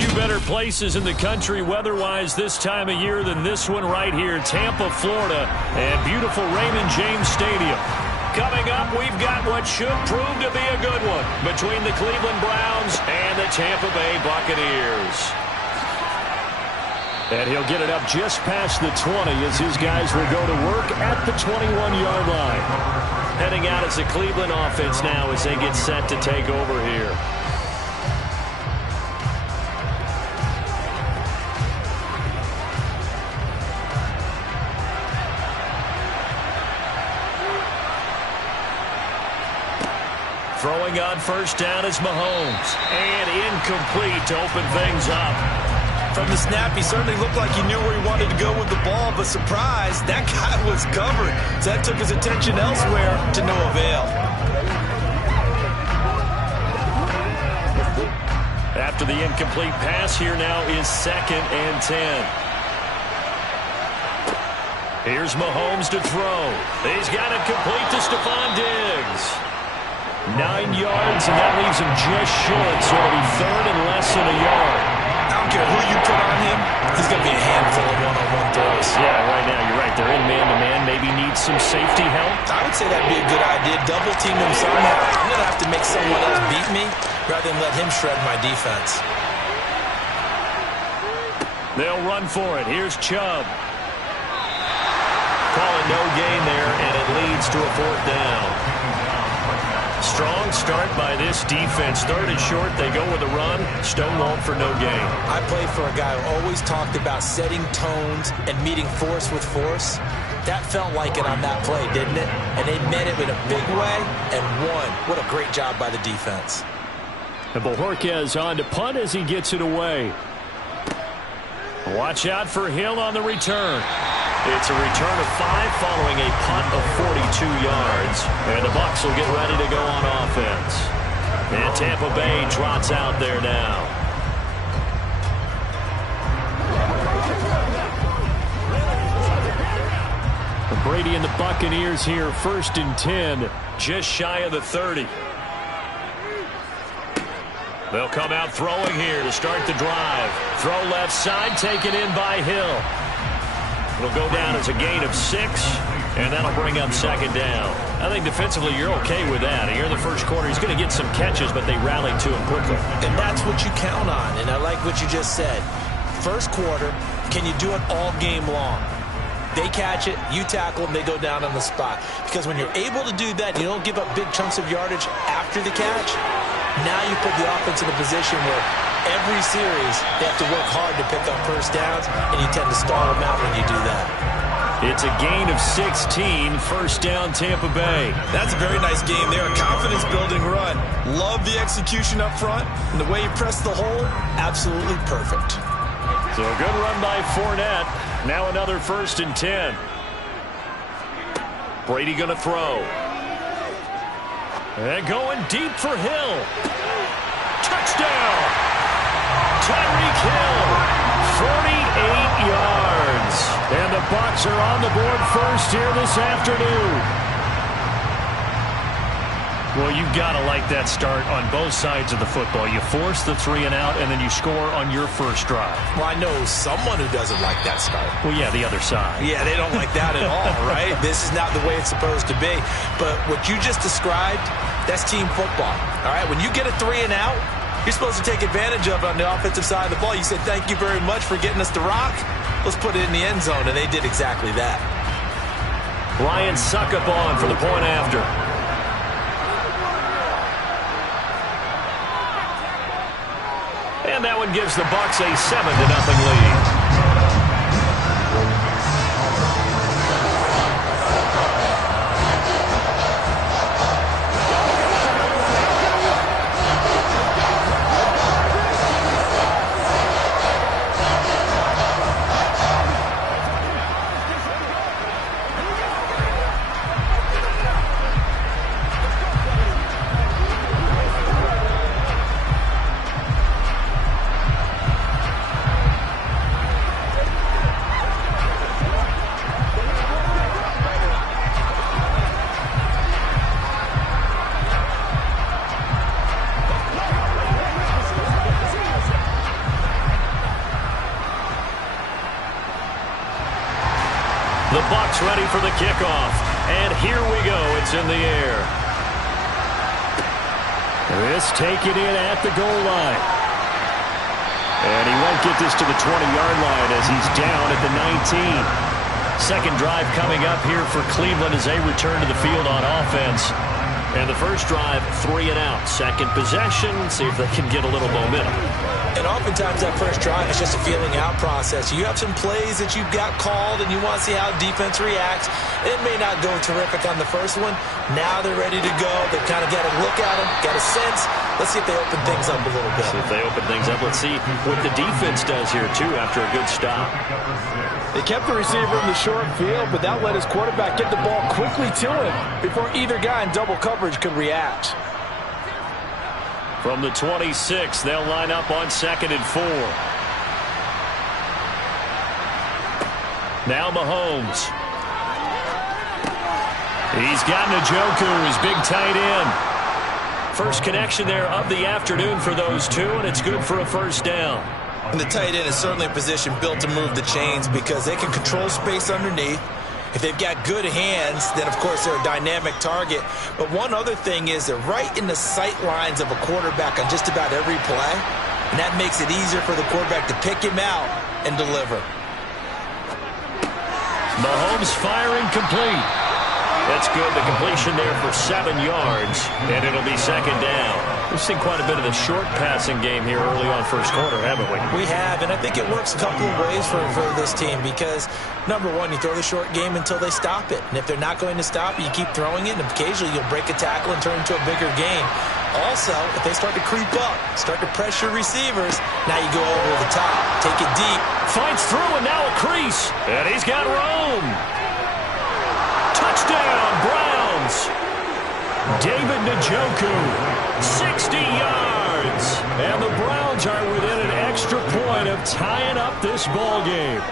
few better places in the country weather-wise this time of year than this one right here, Tampa, Florida, and beautiful Raymond James Stadium. Coming up, we've got what should prove to be a good one between the Cleveland Browns and the Tampa Bay Buccaneers. And he'll get it up just past the 20 as his guys will go to work at the 21-yard line. Heading out as the Cleveland offense now as they get set to take over here. Throwing on first down is Mahomes. And incomplete to open things up. From the snap, he certainly looked like he knew where he wanted to go with the ball, but surprise, that guy was covered. So that took his attention elsewhere to no avail. After the incomplete pass, here now is 2nd and 10. Here's Mahomes to throw. He's got it complete to Stephon Diggs. 9 yards, and that leaves him just short, so it'll be 3rd and less than a yard. I don't care who you put on him, he's going to be a handful of one-on-one throws. Yeah, right now, you're right. They're in man-to-man. Maybe need some safety help. I would say that'd be a good idea. Double team him somehow. I'm going to have to make someone else beat me rather than let him shred my defense. They'll run for it. Here's Chubb. Call it no gain there, and it leads to a 4th down. Strong start by this defense. 3rd and short, they go with a run. Stonewalled for no gain. I played for a guy who always talked about setting tones and meeting force with force. That felt like it on that play, didn't it? And they met it in a big way and won. What a great job by the defense. And Bojorquez on to punt as he gets it away. Watch out for Hill on the return. It's a return of 5 following a punt of 42 yards. And the Bucs will get ready to go on offense. And Tampa Bay trots out there now. Brady and the Buccaneers here, 1st and 10, just shy of the 30. They'll come out throwing here to start the drive. Throw left side, taken in by Hill. It'll go down as a gain of 6, and that'll bring up 2nd down. I think defensively you're okay with that. Here in the first quarter, he's going to get some catches, but they rallied to him quickly. And that's what you count on, and I like what you just said. First quarter, can you do it all game long? They catch it, you tackle them, they go down on the spot. Because when you're able to do that, you don't give up big chunks of yardage after the catch. Now you put the offense in a position where every series they have to work hard to pick up first downs, and you tend to stall them out when you do that. It's a gain of 16, 1st down Tampa Bay. That's a very nice game there, a confidence-building run. Love the execution up front, and the way you press the hole, absolutely perfect. So a good run by Fournette. Now another 1st and 10. Brady going to throw. And going deep for Hill. Touchdown! Tyreek Hill, 48 yards. And the Bucs are on the board first here this afternoon. Well, you've got to like that start on both sides of the football. You force the 3 and out, and then you score on your first drive. Well, I know someone who doesn't like that start. Well, yeah, the other side. Yeah, they don't like that at all, right? This is not the way it's supposed to be. But what you just described, that's team football. All right, when you get a 3 and out, you're supposed to take advantage of it on the offensive side of the ball. You said, thank you very much for getting us the rock. Let's put it in the end zone, and they did exactly that. Lions suck up on for the point after. And that one gives the Bucs a 7-0 lead. The Bucs ready for the kickoff. And here we go. It's in the air. This taken in at the goal line. And he won't get this to the 20-yard line as he's down at the 19. Second drive coming up here for Cleveland as they return to the field on offense. And the first drive, 3 and out. Second possession, see if they can get a little momentum. And oftentimes that first drive is just a feeling out process. You have some plays that you've got called and you want to see how defense reacts. It may not go terrific on the first one. Now they're ready to go. They've kind of got a look at them, got a sense. Let's see if they open things up a little bit. See if they open things up. Let's see what the defense does here, too, after a good stop. They kept the receiver in the short field, but that let his quarterback get the ball quickly to him before either guy in double coverage could react. From the 26, they'll line up on 2nd and 4. Now Mahomes. He's got Njoku, his big tight end. First connection there of the afternoon for those two, and it's good for a first down. And the tight end is certainly a position built to move the chains because they can control space underneath. If they've got good hands, then, of course, they're a dynamic target. But one other thing is they're right in the sight lines of a quarterback on just about every play, and that makes it easier for the quarterback to pick him out and deliver. Mahomes firing complete. That's good. The completion there for 7 yards, and it'll be second down. We've seen quite a bit of the short passing game here early on first quarter, haven't we? We have, and I think it works a couple of ways for this team because, number one, you throw the short game until they stop it. And if they're not going to stop it, you keep throwing it, and occasionally you'll break a tackle and turn it into a bigger game. Also, if they start to creep up, start to pressure receivers, now you go over the top, take it deep. Fights through, and now a crease. And he's got room. Touchdown, Browns. David Njoku, 60 yards. And the Browns are within an extra point of tying up this ball game.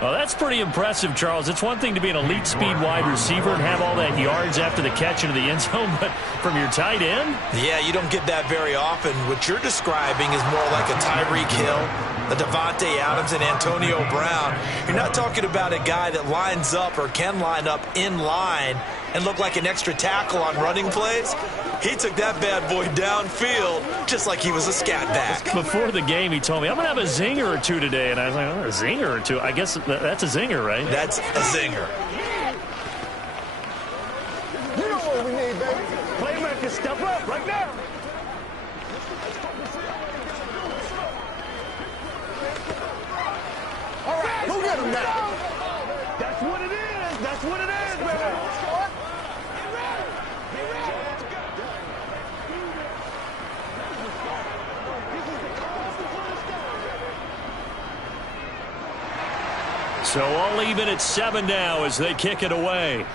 Well, that's pretty impressive, Charles. It's one thing to be an elite speed wide receiver and have all that yards after the catch into the end zone, but from your tight end? Yeah, you don't get that very often. What you're describing is more like a Tyreek Hill, a Devontae Adams, and Antonio Brown. You're not talking about a guy that lines up or can line up in line and look like an extra tackle on running plays. He took that bad boy downfield just like he was a scat back. Before the game, he told me, I'm going to have a zinger or two today. And I was like, oh, a zinger or two? I guess that's a zinger, right? That's a zinger. You know what we need, baby. Playmakers step up right now. All right, go get him now. That's what it is. That's what it is, baby. So all even at 7 now as they kick it away.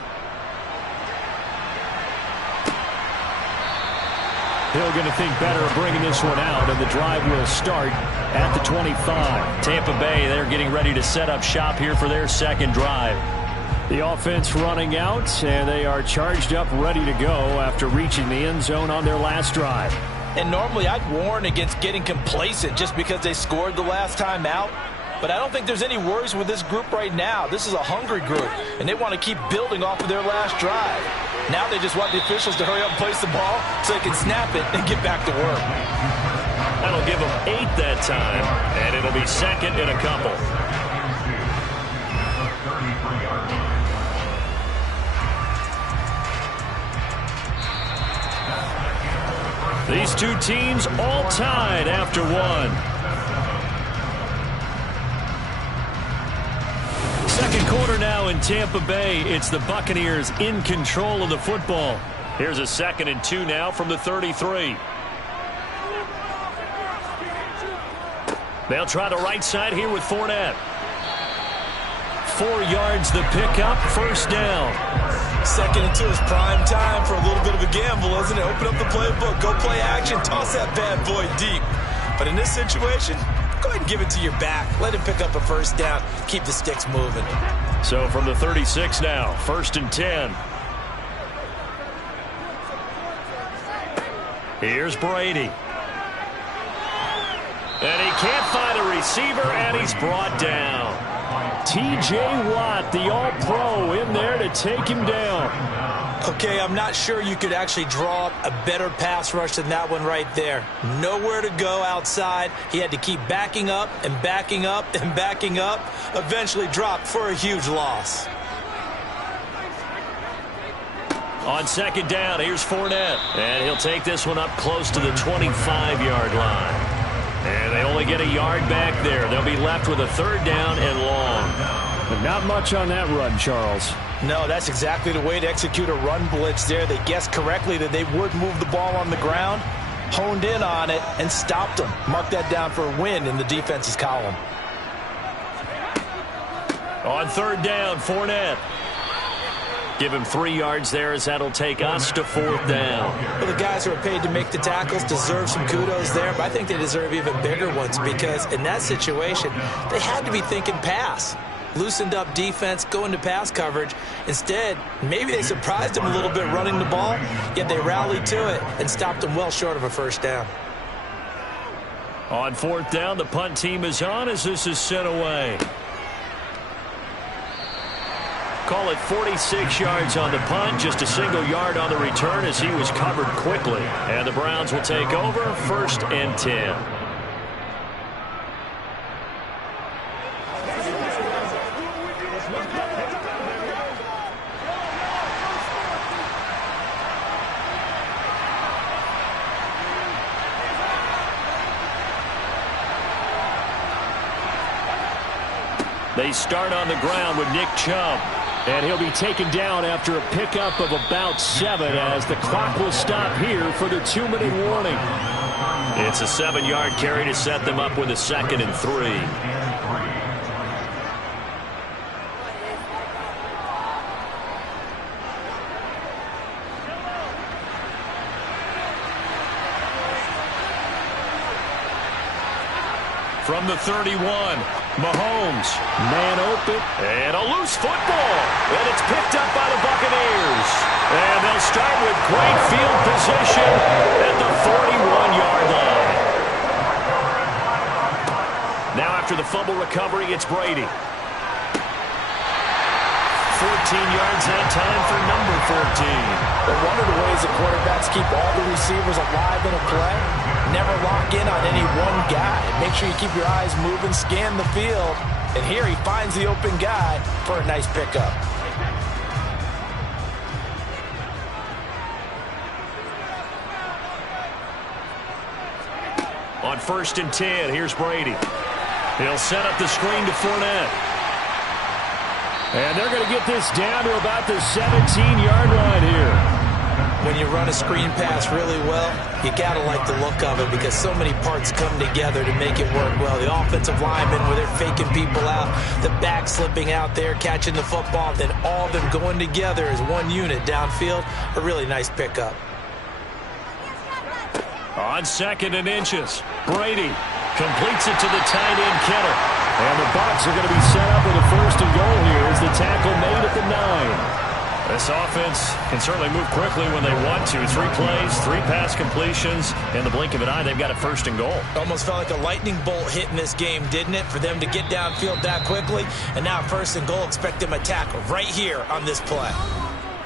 Hill going to think better of bringing this one out, and the drive will start at the 25. Tampa Bay, they're getting ready to set up shop here for their second drive. The offense running out, and they are charged up, ready to go after reaching the end zone on their last drive. And normally I'd warn against getting complacent just because they scored the last time out. But I don't think there's any worries with this group right now. This is a hungry group, and they want to keep building off of their last drive. Now they just want the officials to hurry up and place the ball so they can snap it and get back to work. That'll give them 8 that time, and it'll be second and a couple. These two teams all tied after one. Second quarter now in Tampa Bay. It's the Buccaneers in control of the football. Here's a 2nd and 2 now from the 33. They'll try the right side here with Fournette. 4 yards the pickup, first down. 2nd and 2 is prime time for a little bit of a gamble, isn't it? Open up the playbook, go play action, toss that bad boy deep. But in this situation, go ahead and give it to your back. Let him pick up a first down. Keep the sticks moving. So from the 36 now, 1st and 10. Here's Brady. And he can't find a receiver, and he's brought down. T.J. Watt, the All-Pro, in there to take him down. Okay, I'm not sure you could actually draw up a better pass rush than that one right there. Nowhere to go outside. He had to keep backing up and backing up and backing up. Eventually dropped for a huge loss. On second down, here's Fournette. And he'll take this one up close to the 25-yard line. And they only get a yard back there. They'll be left with a third down and long. But not much on that run, Charles. No, that's exactly the way to execute a run blitz there. They guessed correctly that they would move the ball on the ground, honed in on it, and stopped them. Mark that down for a win in the defense's column. On third down, Fournette. Give him 3 yards there as that'll take us to fourth down. Well, the guys who are paid to make the tackles deserve some kudos there, but I think they deserve even bigger ones because in that situation, they had to be thinking pass. Loosened up defense, going to pass coverage. Instead, maybe they surprised him a little bit running the ball, yet they rallied to it and stopped him well short of a first down. On fourth down, the punt team is on as this is sent away. Call it 46 yards on the punt, just a single yard on the return as he was covered quickly. And the Browns will take over, 1st and 10. They start on the ground with Nick Chubb. And he'll be taken down after a pickup of about 7 as the clock will stop here for the 2-minute warning. It's a 7-yard carry to set them up with a 2nd and 3. From the 31, Mahomes. Man open. And a loose football. And it's picked up by the Buccaneers. And they'll start with great field position at the 41-yard line. Now after the fumble recovery, it's Brady. 14 yards that time for number 14. But one of the ways the quarterbacks keep all the receivers alive in a play, never lock in on any one guy. Make sure you keep your eyes moving, scan the field. And here he finds the open guy for a nice pickup. On 1st and 10, here's Brady. He'll set up the screen to Fournette. And they're going to get this down to about the 17-yard line here. When you run a screen pass really well, you got to like the look of it because so many parts come together to make it work well. The offensive linemen, where they're faking people out, the back slipping out there, catching the football, then all of them going together as one unit downfield. A really nice pickup. On 2nd and inches, Brady completes it to the tight end, Kittle. And the Bucs are going to be set up with a 1st and goal here as the tackle made at the 9. This offense can certainly move quickly when they want to. 3 plays, 3 pass completions. In the blink of an eye, they've got a 1st and goal. Almost felt like a lightning bolt hit in this game, didn't it? For them to get downfield that quickly. And now 1st and goal, expect them to tackle right here on this play.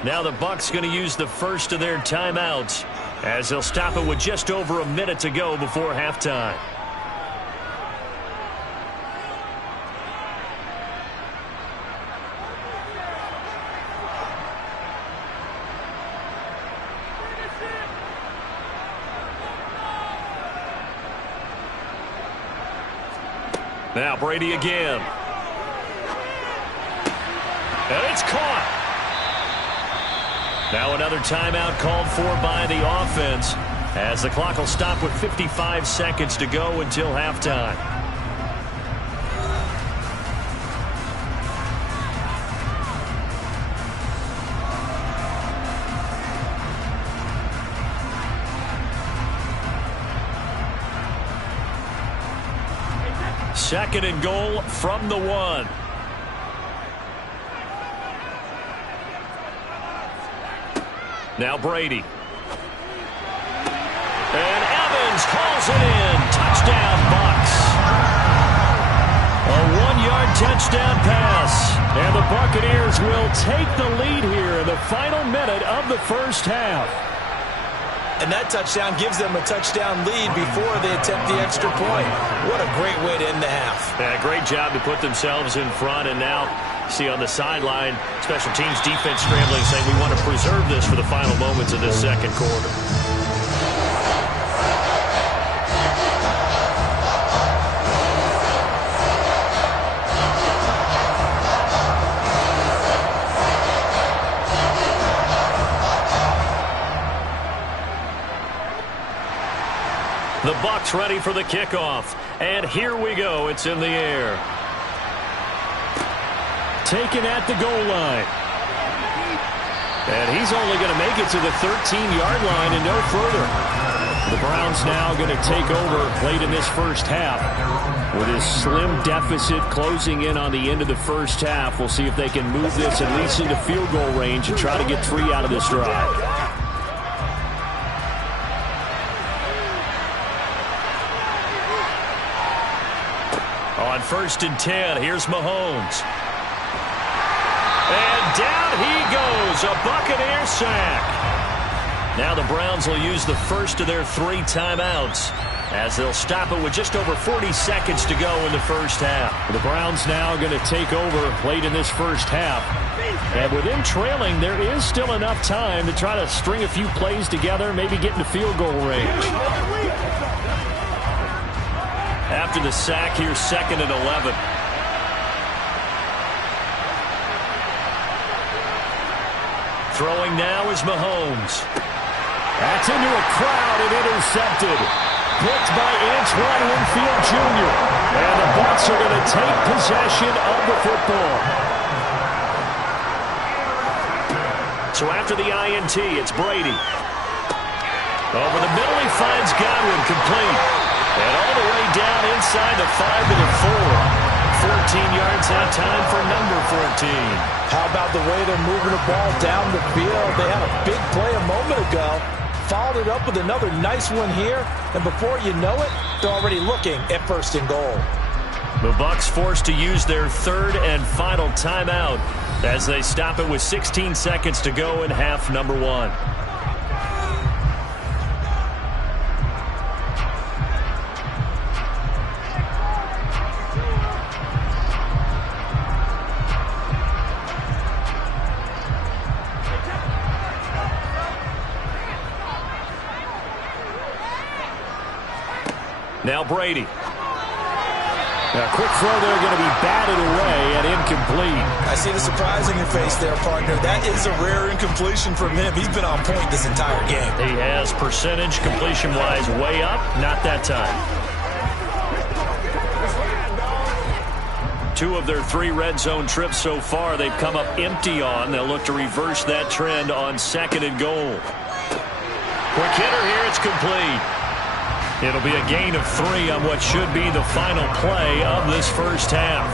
Now the Bucs going to use the first of their timeouts as they'll stop it with just over a minute to go before halftime. Now Brady again. And it's caught. Now another timeout called for by the offense as the clock will stop with 55 seconds to go until halftime. Second and goal from the 1. Now Brady. And Evans calls it in. Touchdown, Bucs. A 1-yard touchdown pass. And the Buccaneers will take the lead here in the final minute of the first half. And that touchdown gives them a touchdown lead before they attempt the extra point. What a great way to end the half. Yeah, great job to put themselves in front. And now, see on the sideline, special teams defense scrambling, saying we want to preserve this for the final moments of this second quarter. The Bucs ready for the kickoff. And here we go. It's in the air. Taken at the goal line. And he's only going to make it to the 13-yard line and no further. The Browns now going to take over late in this first half. With his slim deficit closing in on the end of the first half, we'll see if they can move this at least into field goal range and try to get 3 out of this drive. On 1st and 10, here's Mahomes. And down he goes, a Buccaneer sack. Now the Browns will use the first of their 3 timeouts as they'll stop it with just over 40 seconds to go in the first half. The Browns now going to take over late in this first half. And with them trailing, there is still enough time to try to string a few plays together, maybe get into field goal range. After the sack, here's 2nd and 11. Throwing now is Mahomes. That's into a crowd and intercepted. Picked by Antoine Winfield Jr. And the Bucs are going to take possession of the football. So after the INT, it's Brady. Over the middle, he finds Godwin, complete. And all the way down inside the 5 to the 4. 14 yards that time for number 14. How about the way they're moving the ball down the field? They had a big play a moment ago. Followed it up with another nice one here. And before you know it, they're already looking at 1st and goal. The Bucs forced to use their 3rd and final timeout as they stop it with 16 seconds to go in half number 1. Now Brady. A quick throw there going to be batted away and incomplete. I see the surprise in your face there, partner. That is a rare incompletion from him. He's been on point this entire game. He has percentage completion-wise way up. Not that time. 2 of their 3 red zone trips so far they've come up empty on. They'll look to reverse that trend on 2nd and goal. Quick hitter here. It's complete. It'll be a gain of 3 on what should be the final play of this first half.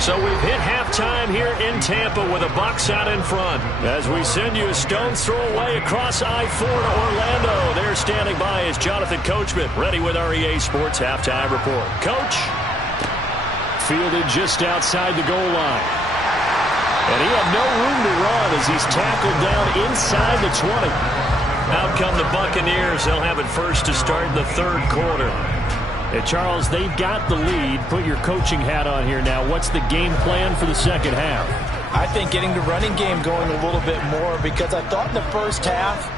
So we've hit halftime here in Tampa with the Bucs out in front. As we send you a stone's throw away across I-4 to Orlando. There standing by is Jonathan Coachman, ready with our EA Sports Halftime Report. Coach. Fielded just outside the goal line. And he had no room to run as he's tackled down inside the 20. Out come the Buccaneers. They'll have it first to start the 3rd quarter. And Charles, they've got the lead. Put your coaching hat on here now. What's the game plan for the second half? I think getting the running game going a little bit more, because I thought in the first half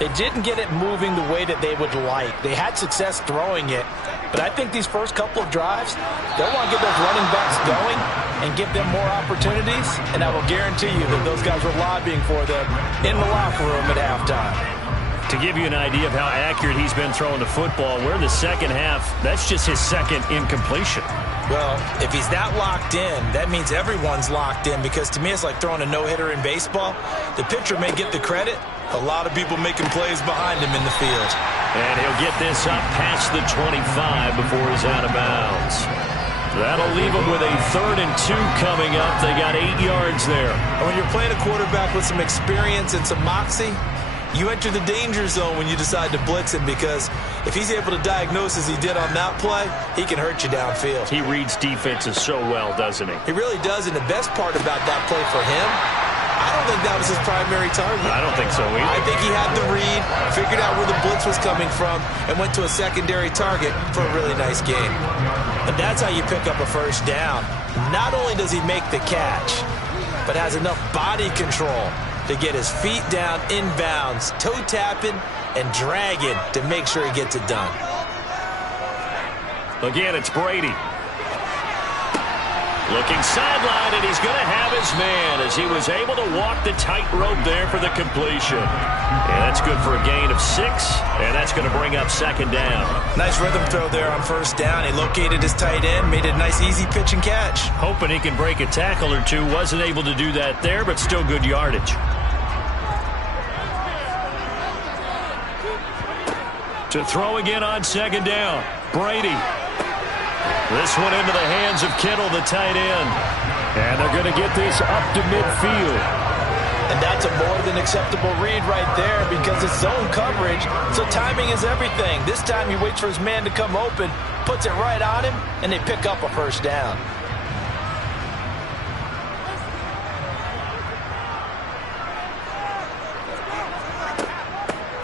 they didn't get it moving the way that they would like. They had success throwing it, but I think these first couple of drives, they'll want to get those running backs going and give them more opportunities, and I will guarantee you that those guys were lobbying for them in the locker room at halftime. To give you an idea of how accurate he's been throwing the football, we're in the second half. That's just his 2nd incompletion. Well, if he's that locked in, that means everyone's locked in, because to me it's like throwing a no-hitter in baseball. The pitcher may get the credit. A lot of people making plays behind him in the field. And he'll get this up past the 25 before he's out of bounds. That'll leave them with a 3rd and 2 coming up. They got 8 yards there. And when you're playing a quarterback with some experience and some moxie, You enter the danger zone when you decide to blitz him, because if he's able to diagnose as he did on that play, he can hurt you downfield. He reads defenses so well, doesn't he? He really does, and the best part about that play for him, I don't think that was his primary target. I don't think so either. I think he had the read, figured out where the blitz was coming from, and went to a secondary target for a really nice game. And that's how you pick up a first down. Not only does he make the catch, but has enough body control to get his feet down inbounds, toe tapping and dragging to make sure he gets it done. Again, it's Brady. Looking sideline, and he's going to have his man as he was able to walk the tightrope there for the completion. And that's good for a gain of 6, and that's going to bring up second down. Nice rhythm throw there on first down. He located his tight end, made it a nice easy pitch and catch. Hoping he can break a tackle or two. Wasn't able to do that there, but still good yardage. To throw again on second down. Brady. This one into the hands of Kittle, the tight end. And they're going to get this up to midfield. And that's a more than acceptable read right there, because it's zone coverage, so timing is everything. This time he waits for his man to come open, puts it right on him, and they pick up a first down.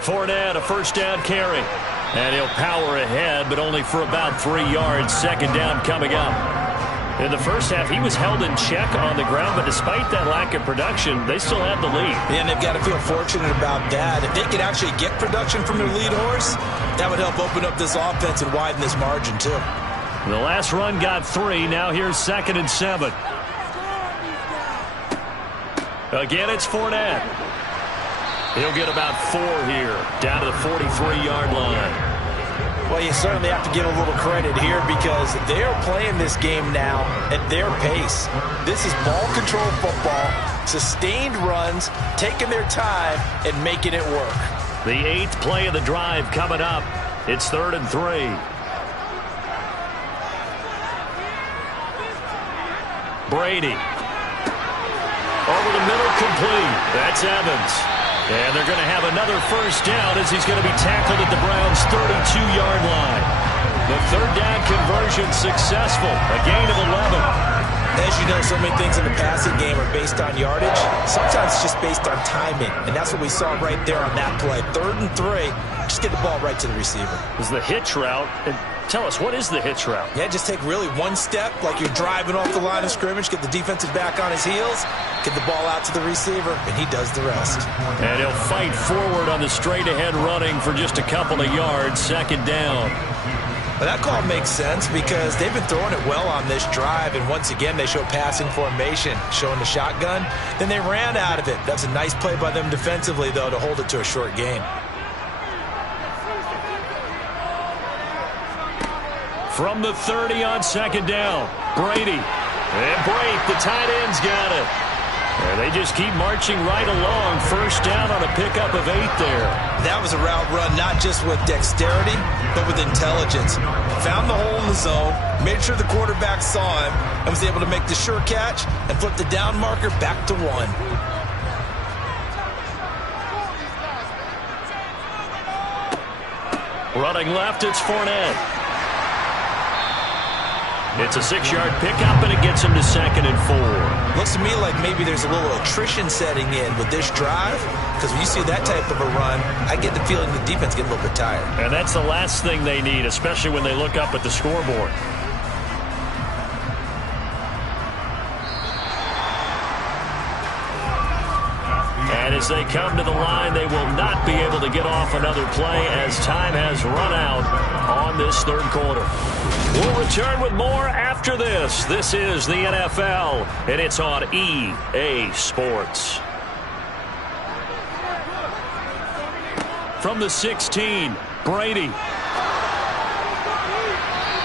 Fournette, a first down carry. And he'll power ahead, but only for about 3 yards. Second down coming up. In the first half, he was held in check on the ground, but despite that lack of production, they still have the lead. Yeah, and they've got to feel fortunate about that. If they could actually get production from their lead horse, that would help open up this offense and widen this margin, too. The last run got 3. Now here's 2nd and 7. Again, it's Fournette. He'll get about 4 here, down to the 43-yard line. Well, you certainly have to give a little credit here, because they're playing this game now at their pace. This is ball control football, sustained runs, taking their time and making it work. The 8th play of the drive coming up. It's 3rd and 3. Brady. Over the middle, complete. That's Evans. And they're going to have another first down as he's going to be tackled at the Browns' 32-yard line. The 3rd down conversion successful, a gain of 11. As you know, so many things in the passing game are based on yardage. Sometimes it's just based on timing, and that's what we saw right there on that play. 3rd and 3, just get the ball right to the receiver. It was the hitch route. And tell us, what is the hitch route? Yeah, just take really one step, like you're driving off the line of scrimmage, get the defensive back on his heels, get the ball out to the receiver, and he does the rest. And he'll fight forward on the straight-ahead running for just a couple of yards. 2nd down. Well, that call makes sense because they've been throwing it well on this drive, and once again they show passing formation, showing the shotgun. Then they ran out of it. That was a nice play by them defensively, though, to hold it to a short gain. From the 30 on 2nd down, Brady. And Brate, the tight end's got it. And they just keep marching right along. First down on a pickup of 8 there. That was a route run not just with dexterity, but with intelligence. Found the hole in the zone, made sure the quarterback saw him, and was able to make the sure catch and flip the down marker back to 1. Running left, it's Fournette. It's a 6-yard pickup, and it gets him to 2nd and 4. Looks to me like maybe there's a little attrition setting in with this drive, because when you see that type of a run, I get the feeling the defense gets a little bit tired. And that's the last thing they need, especially when they look up at the scoreboard. And as they come to the line, they will not be able to get off another play as time has run out on this 3rd quarter. We'll return with more after this. This is the NFL, and it's on EA Sports. From the 16, Brady.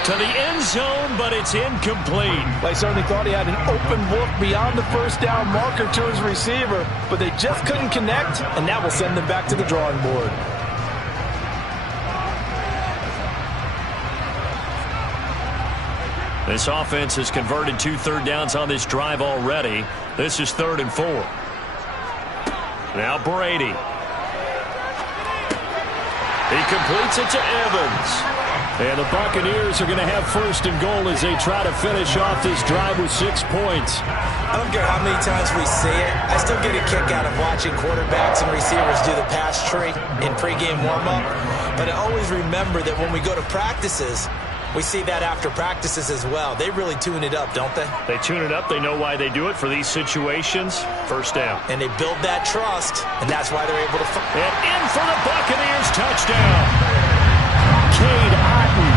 To the end zone, but it's incomplete. They certainly thought he had an open look beyond the first down marker to his receiver, but they just couldn't connect, and that will send them back to the drawing board. This offense has converted 2 third downs on this drive already. This is 3rd and 4. Now Brady. He completes it to Evans. And the Buccaneers are going to have first and goal as they try to finish off this drive with 6 points. I don't care how many times we see it. I still get a kick out of watching quarterbacks and receivers do the pass tree in pregame warm-up. But I always remember that when we go to practices, we see that after practices as well. They really tune it up, don't they? They tune it up. They know why they do it for these situations. First down. And they build that trust, and that's why they're able to... And in for the Buccaneers touchdown. Cade Otton,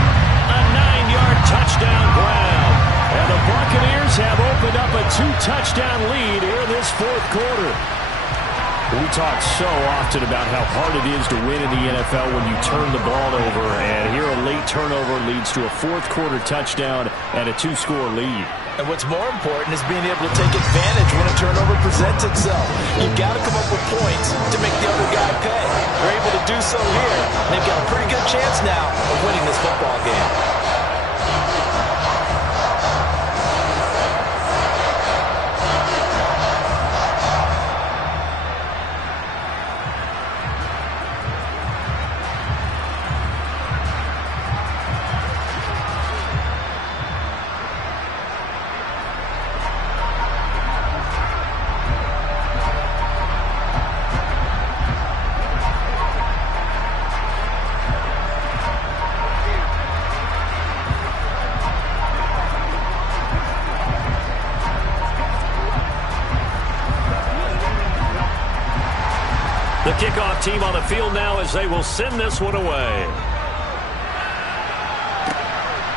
a 9-yard touchdown grab. And the Buccaneers have opened up a 2-touchdown lead here in this fourth quarter. We talk so often about how hard it is to win in the NFL when you turn the ball over, and here a late turnover leads to a fourth-quarter touchdown and a 2-score lead. And what's more important is being able to take advantage when a turnover presents itself. You've got to come up with points to make the other guy pay. They're able to do so here, and they've got a pretty good chance now of winning this football game. The kickoff team on the field now as they will send this one away.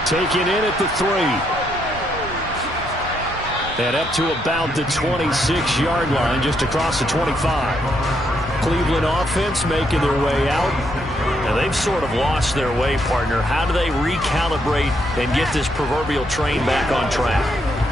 Taken in at the 3. And up to about the 26-yard line, just across the 25. Cleveland offense making their way out. Now they've sort of lost their way, partner. How do they recalibrate and get this proverbial train back on track?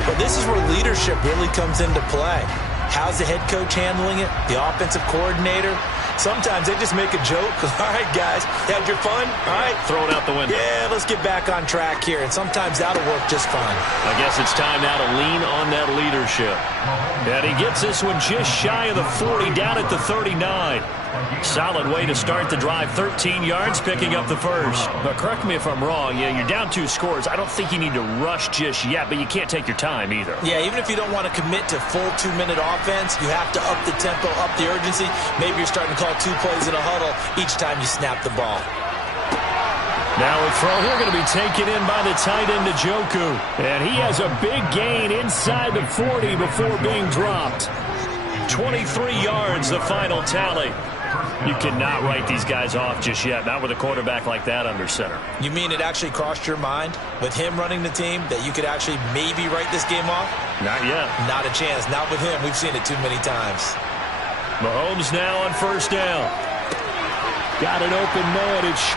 But this is where leadership really comes into play. How's the head coach handling it? The offensive coordinator? Sometimes they just make a joke. All right, guys, had your fun? All right. Throw it out the window. Yeah, let's get back on track here. And sometimes that'll work just fine. I guess it's time now to lean on that leadership. And he gets this one just shy of the 40, down at the 39. Solid way to start the drive. 13 yards, picking up the first. But correct me if I'm wrong. Yeah, you're down 2 scores. I don't think you need to rush just yet, but you can't take your time either. Yeah, even if you don't want to commit to full 2-minute offense, you have to up the tempo, up the urgency. Maybe you're starting to call 2 plays in a huddle each time you snap the ball. Now a throw here going to be taken in by the tight end, Njoku. And he has a big gain inside the 40 before being dropped. 23 yards, the final tally. You cannot write these guys off just yet, not with a quarterback like that under center. You mean it actually crossed your mind with him running the team that you could actually maybe write this game off? Not yet. Not a chance. Not with him. We've seen it too many times. Mahomes now on first down. Got an open man. It's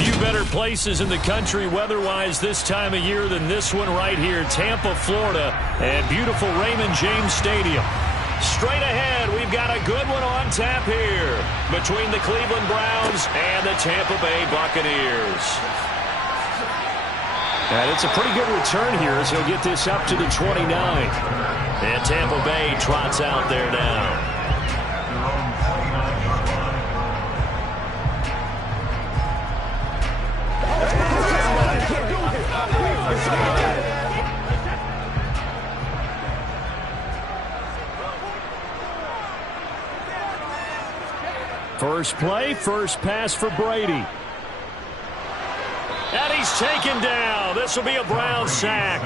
Few better places in the country weather-wise this time of year than this one right here, Tampa, Florida, and beautiful Raymond James Stadium. Straight ahead, we've got a good one on tap here between the Cleveland Browns and the Tampa Bay Buccaneers. And it's a pretty good return here as he'll get this up to the 29. And Tampa Bay trots out there now. First play, first pass for Brady. And he's taken down. This will be a Brown sack.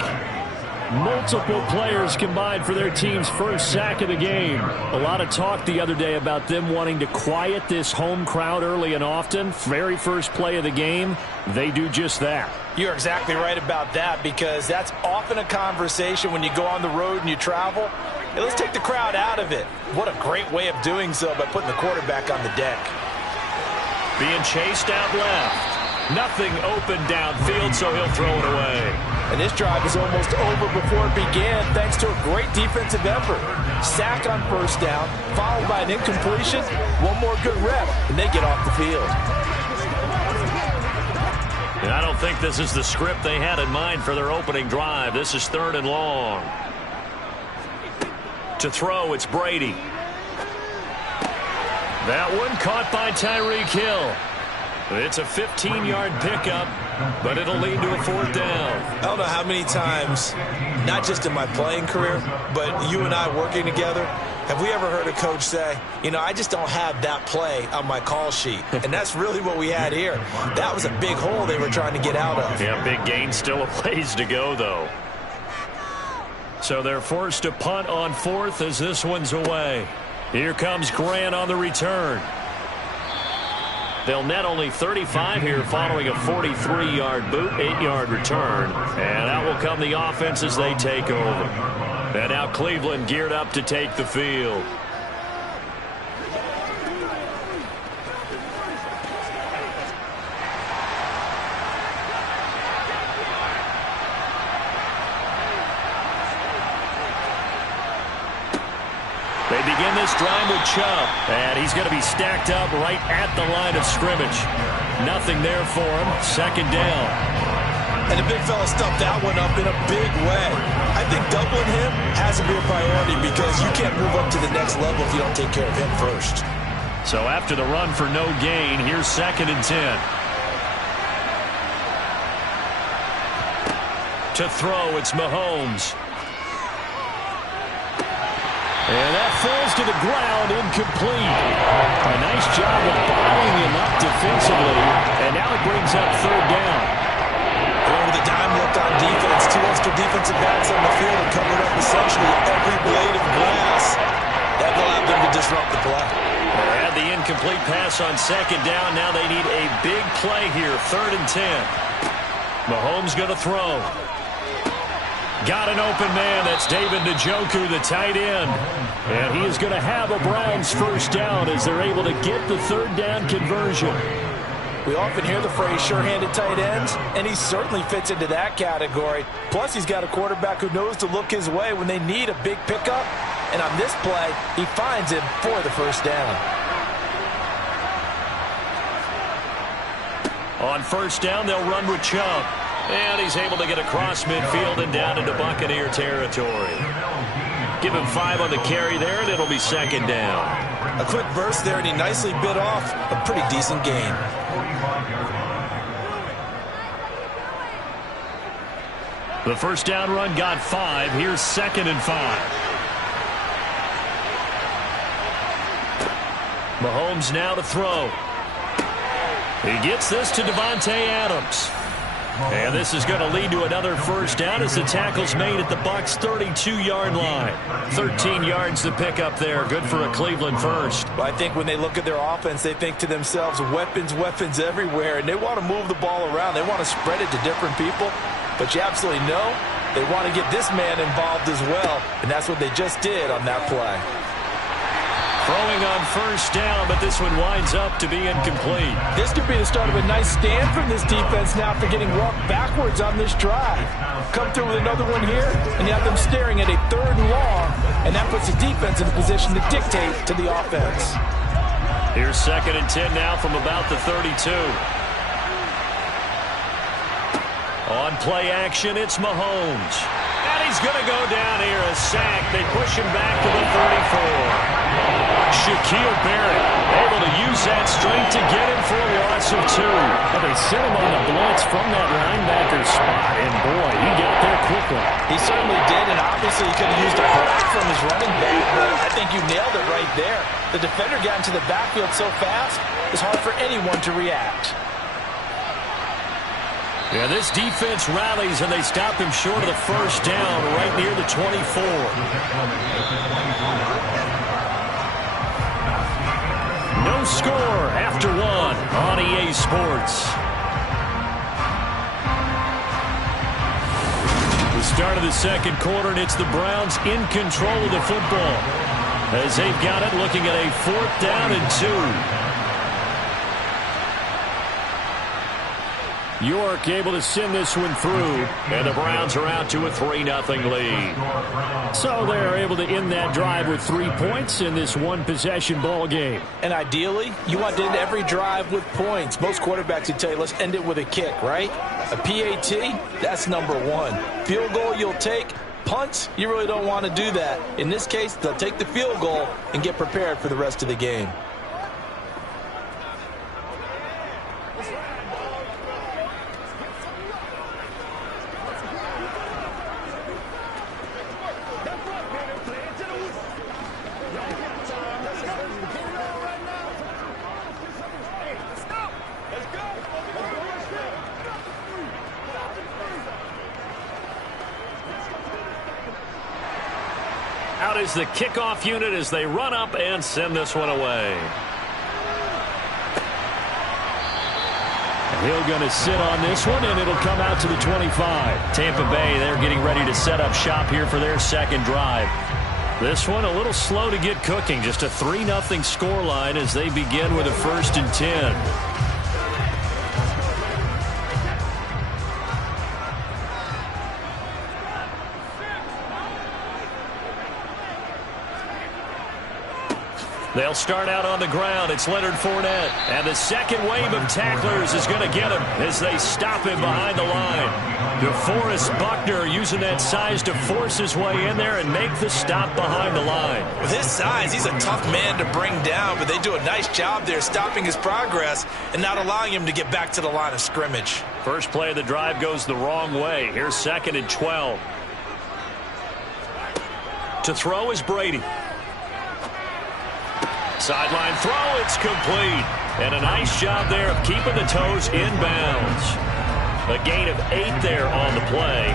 Multiple players combined for their team's first sack of the game. A lot of talk the other day about them wanting to quiet this home crowd early and often. Very first play of the game, they do just that. You're exactly right about that, because that's often a conversation when you go on the road and you travel. Hey, let's take the crowd out of it. What a great way of doing so by putting the quarterback on the deck. Being chased out left. Nothing open downfield, so he'll throw it away. And this drive is almost over before it began, thanks to a great defensive effort. Sack on first down, followed by an incompletion. One more good rep, and they get off the field. And I don't think this is the script they had in mind for their opening drive. This is 3rd and long. To throw, it's Brady. That one caught by Tyreek Hill. It's a 15-yard pickup, but it'll lead to a 4th down. I don't know how many times, not just in my playing career, but you and I working together, have we ever heard a coach say, you know, I just don't have that play on my call sheet. And that's really what we had here. That was a big hole they were trying to get out of. Yeah, big gain, still a ways to go, though. So they're forced to punt on 4th as this one's away. Here comes Grant on the return. They'll net only 35 here following a 43-yard boot, 8-yard return. And out will come the offense as they take over. And now Cleveland geared up to take the field. They begin this drive with Chubb, and he's going to be stacked up right at the line of scrimmage. Nothing there for him. 2nd down. And the big fella stuffed that one up in a big way. I think doubling him has to be a priority, because you can't move up to the next level if you don't take care of him first. So after the run for no gain, here's 2nd and 10. To throw, it's Mahomes. And that falls to the ground, incomplete. A nice job of bottling him up defensively, and now it brings up 3rd down. Going with the dime look on defense, 2 extra defensive backs on the field and covered up essentially every blade of grass. That allowed them to disrupt the play. They had the incomplete pass on 2nd down. Now they need a big play here, 3rd and 10. Mahomes going to throw. Got an open man. That's David Njoku, the tight end. And he is going to have a Browns first down as they're able to get the 3rd down conversion. We often hear the phrase sure-handed tight ends, and he certainly fits into that category. Plus, he's got a quarterback who knows to look his way when they need a big pickup. And on this play, he finds him for the first down. On first down, they'll run with Chubb. And he's able to get across midfield and down into Buccaneer territory. Give him 5 on the carry there, and it'll be 2nd down. A quick burst there, and he nicely bit off a pretty decent gain. The first down run got 5. Here's 2nd and 5. Mahomes now to throw. He gets this to Devontae Adams. And this is going to lead to another first down as the tackle's made at the Bucs' 32-yard line. 13 yards to pick up there. Good for a Cleveland first. Well, I think when they look at their offense, they think to themselves, weapons, weapons everywhere. And they want to move the ball around. They want to spread it to different people. But you absolutely know they want to get this man involved as well. And that's what they just did on that play. Throwing on first down, but this one winds up to be incomplete. This could be the start of a nice stand from this defense now for getting walked backwards on this drive. Come through with another one here, and you have them staring at a 3rd and long, and that puts the defense in a position to dictate to the offense. Here's 2nd and 10 now from about the 32. On play action, it's Mahomes. And he's going to go down here, a sack. They push him back to the 34. Shaquille Barrett able to use that strength to get him for a loss of 2. Well, they sent him on the blitz from that linebacker spot, and boy, he got there quickly. He certainly did, and obviously he could have used a break from his running back, but I think you nailed it right there. The defender got into the backfield so fast, it's hard for anyone to react. Yeah, this defense rallies, and they stop him short of the first down right near the 24. No score after 1 on EA Sports. The start of the 2nd quarter, and it's the Browns in control of the football as they've got it looking at a 4th down and 2. York able to send this one through, and the Browns are out to a 3-0 lead. So they're able to end that drive with 3 points in this one-possession ball game. And ideally, you want to end every drive with points. Most quarterbacks would tell you, let's end it with a kick, right? A PAT, that's number 1. Field goal you'll take. Punts, you really don't want to do that. In this case, they'll take the field goal and get prepared for the rest of the game. Out is the kickoff unit as they run up and send this one away. Hill going to sit on this one, and it'll come out to the 25. Tampa Bay, they're getting ready to set up shop here for their 2nd drive. This one a little slow to get cooking. Just a 3-0 scoreline as they begin with a 1st and 10. They'll start out on the ground. It's Leonard Fournette. And the second wave of tacklers is going to get him as they stop him behind the line. DeForest Buckner using that size to force his way in there and make the stop behind the line. With his size, he's a tough man to bring down, but they do a nice job there stopping his progress and not allowing him to get back to the line of scrimmage. First play of the drive goes the wrong way. Here's 2nd and 12. To throw is Brady. Sideline throw, it's complete. And a nice job there of keeping the toes inbounds. A gain of 8 there on the play.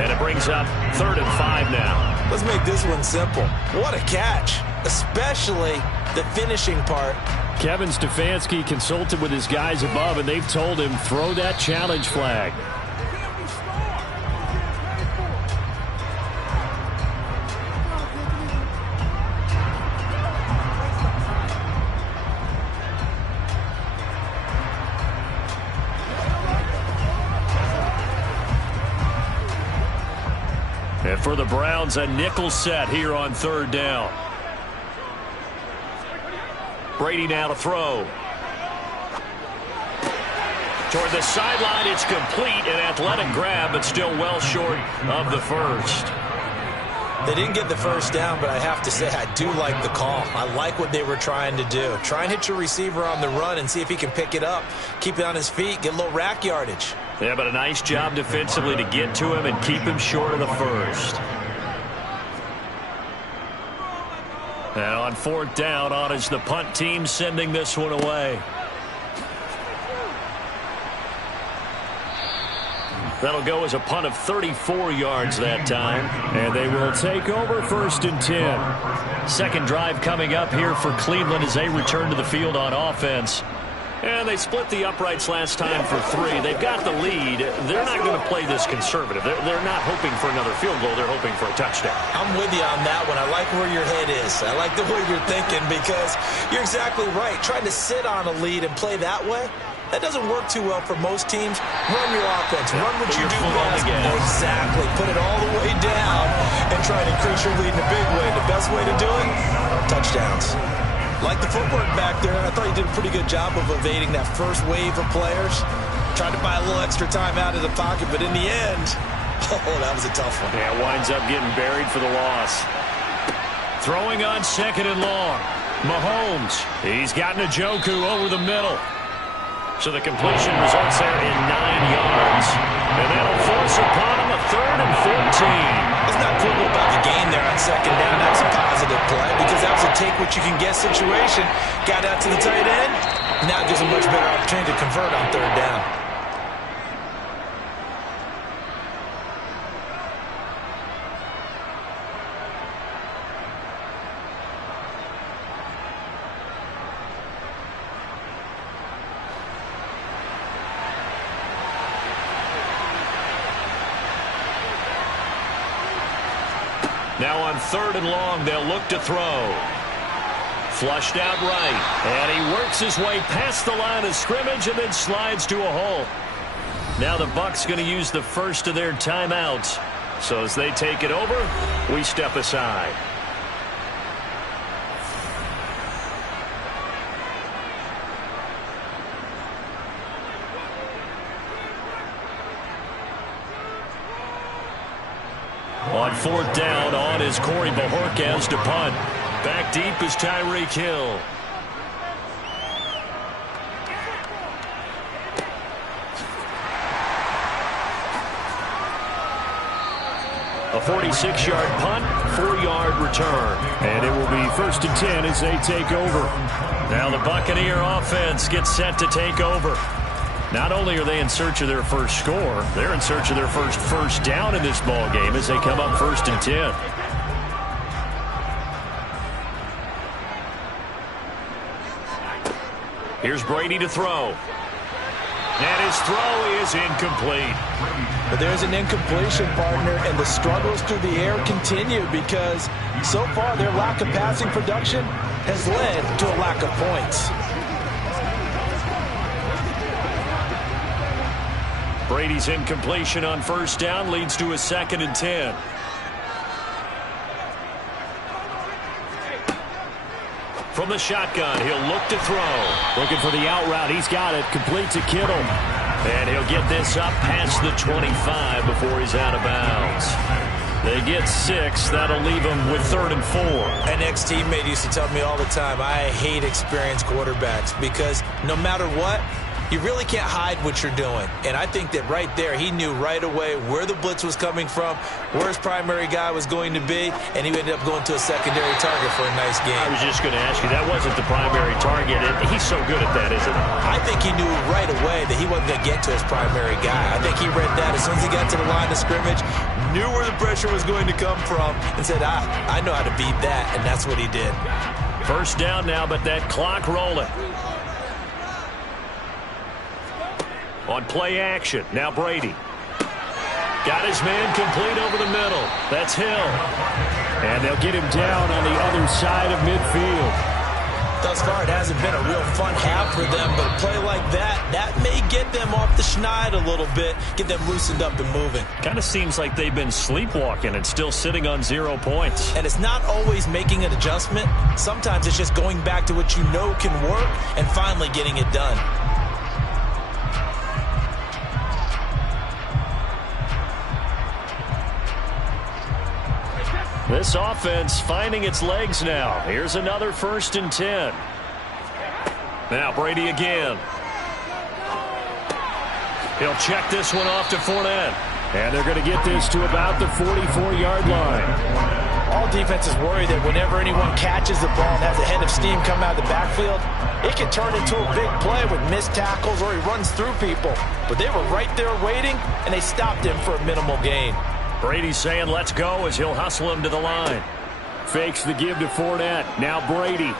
And it brings up 3rd and 5 now. Let's make this one simple. What a catch, especially the finishing part. Kevin Stefanski consulted with his guys above, and they've told him, throw that challenge flag. And for the Browns, a nickel set here on 3rd down. Brady now to throw. Toward the sideline, it's complete. An athletic grab, but still well short of the first. They didn't get the first down, but I have to say I do like the call. I like what they were trying to do. Try and hit your receiver on the run and see if he can pick it up. Keep it on his feet, get a little rack yardage. Yeah, but a nice job defensively to get to him and keep him short of the first. And on 4th down, on is the punt team sending this one away. That'll go as a punt of 34 yards that time. And they will take over 1st and 10. Second drive coming up here for Cleveland as they return to the field on offense. And they split the uprights last time for 3. They've got the lead. They're not going to play this conservative. They're not hoping for another field goal. They're hoping for a touchdown. I'm with you on that one. I like where your head is. I like the way you're thinking because you're exactly right. Trying to sit on a lead and play that way, that doesn't work too well for most teams. Run your offense. Run what you do best. Exactly. Put it all the way down and try to increase your lead in a big way. The best way to do it, touchdowns. Like the footwork back there, I thought you did a pretty good job of evading that first wave of players. Tried to buy a little extra time out of the pocket, but in the end, oh, that was a tough one. Yeah, winds up getting buried for the loss. Throwing on 2nd and long. Mahomes, he's got Njoku over the middle. So the completion results there in 9 yards. And that'll force upon him a 3rd and 14. Let's not quibble about the gain there on 2nd down. That's a positive play because that was a take-what-you-can-get situation. Got out to the tight end. Now gives a much better opportunity to convert on 3rd down. Now on 3rd and long, they'll look to throw. Flushed out right. And he works his way past the line of scrimmage and then slides to a hole. Now the Bucs going to use the first of their timeouts. So as they take it over, we step aside. On 4th down, on is Corey Bojorquez to punt. Back deep is Tyreek Hill. A 46-yard punt, 4-yard return. And it will be 1st and 10 as they take over. Now the Buccaneer offense gets set to take over. Not only are they in search of their first score, they're in search of their first down in this ball game as they come up 1st and 10. Here's Brady to throw. And his throw is incomplete. But there's an incompletion, partner, and the struggles through the air continue because so far their lack of passing production has led to a lack of points. Brady's incompletion on 1st down leads to a 2nd and 10. From the shotgun, he'll look to throw. Looking for the out route. He's got it. Complete to Kittle. And he'll get this up past the 25 before he's out of bounds. They get 6. That'll leave them with 3rd and 4. An ex-teammate used to tell me all the time, I hate experienced quarterbacks because no matter what, you really can't hide what you're doing. And I think that right there, he knew right away where the blitz was coming from, where his primary guy was going to be, and he ended up going to a secondary target for a nice game. I was just going to ask you, that wasn't the primary target. He's so good at that, isn't he? I think he knew right away that he wasn't going to get to his primary guy. I think he read that as soon as he got to the line of scrimmage, knew where the pressure was going to come from, and said, I know how to beat that, and that's what he did. 1st down now, but that clock rolling. On play action, now Brady. Got his man complete over the middle. That's Hill. And they'll get him down on the other side of midfield. Thus far, it hasn't been a real fun half for them, but a play like that may get them off the schneid a little bit, get them loosened up and moving. Kind of seems like they've been sleepwalking and still sitting on 0 points. And it's not always making an adjustment. Sometimes it's just going back to what you know can work and finally getting it done. This offense finding its legs now. Here's another 1st and 10. Now Brady again. He'll check this one off to Fournette. And they're going to get this to about the 44-yard line. All defenses worry that whenever anyone catches the ball and has a head of steam come out of the backfield, it can turn into a big play with missed tackles or he runs through people. But they were right there waiting, and they stopped him for a minimal gain. Brady's saying let's go as he'll hustle him to the line. Fakes the give to Fournette. Now Brady.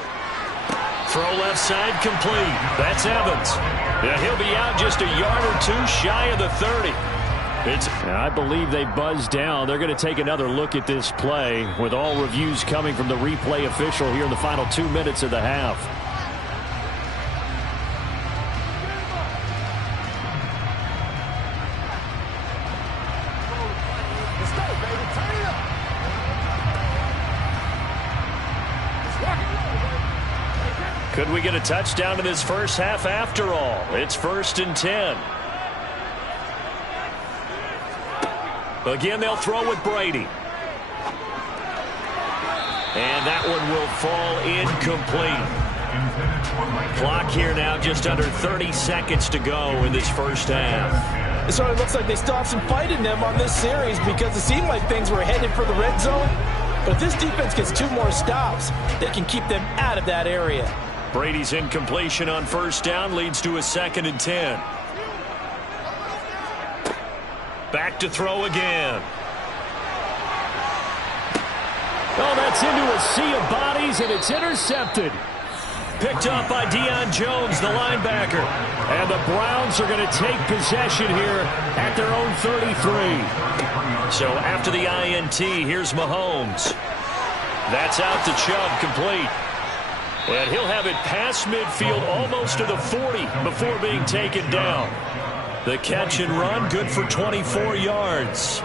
Throw left side complete. That's Evans. Yeah, he'll be out just a yard or two shy of the 30. I believe they buzzed down. They're going to take another look at this play with all reviews coming from the replay official here in the final 2 minutes of the half. Could we get a touchdown in this first half after all? It's 1st and 10. Again, they'll throw with Brady. And that one will fall incomplete. Clock here now, just under 30 seconds to go in this first half. It sort of looks like they still have some fight in them on this series because it seemed like things were headed for the red zone. But if this defense gets 2 more stops, they can keep them out of that area. Brady's incompletion on first down leads to a 2nd and 10. Back to throw again. Oh, that's into a sea of bodies, and it's intercepted. Picked up by Deion Jones, the linebacker. And the Browns are going to take possession here at their own 33. So after the INT, here's Mahomes. That's out to Chubb, complete. And he'll have it past midfield almost to the 40 before being taken down. The catch and run, good for 24 yards.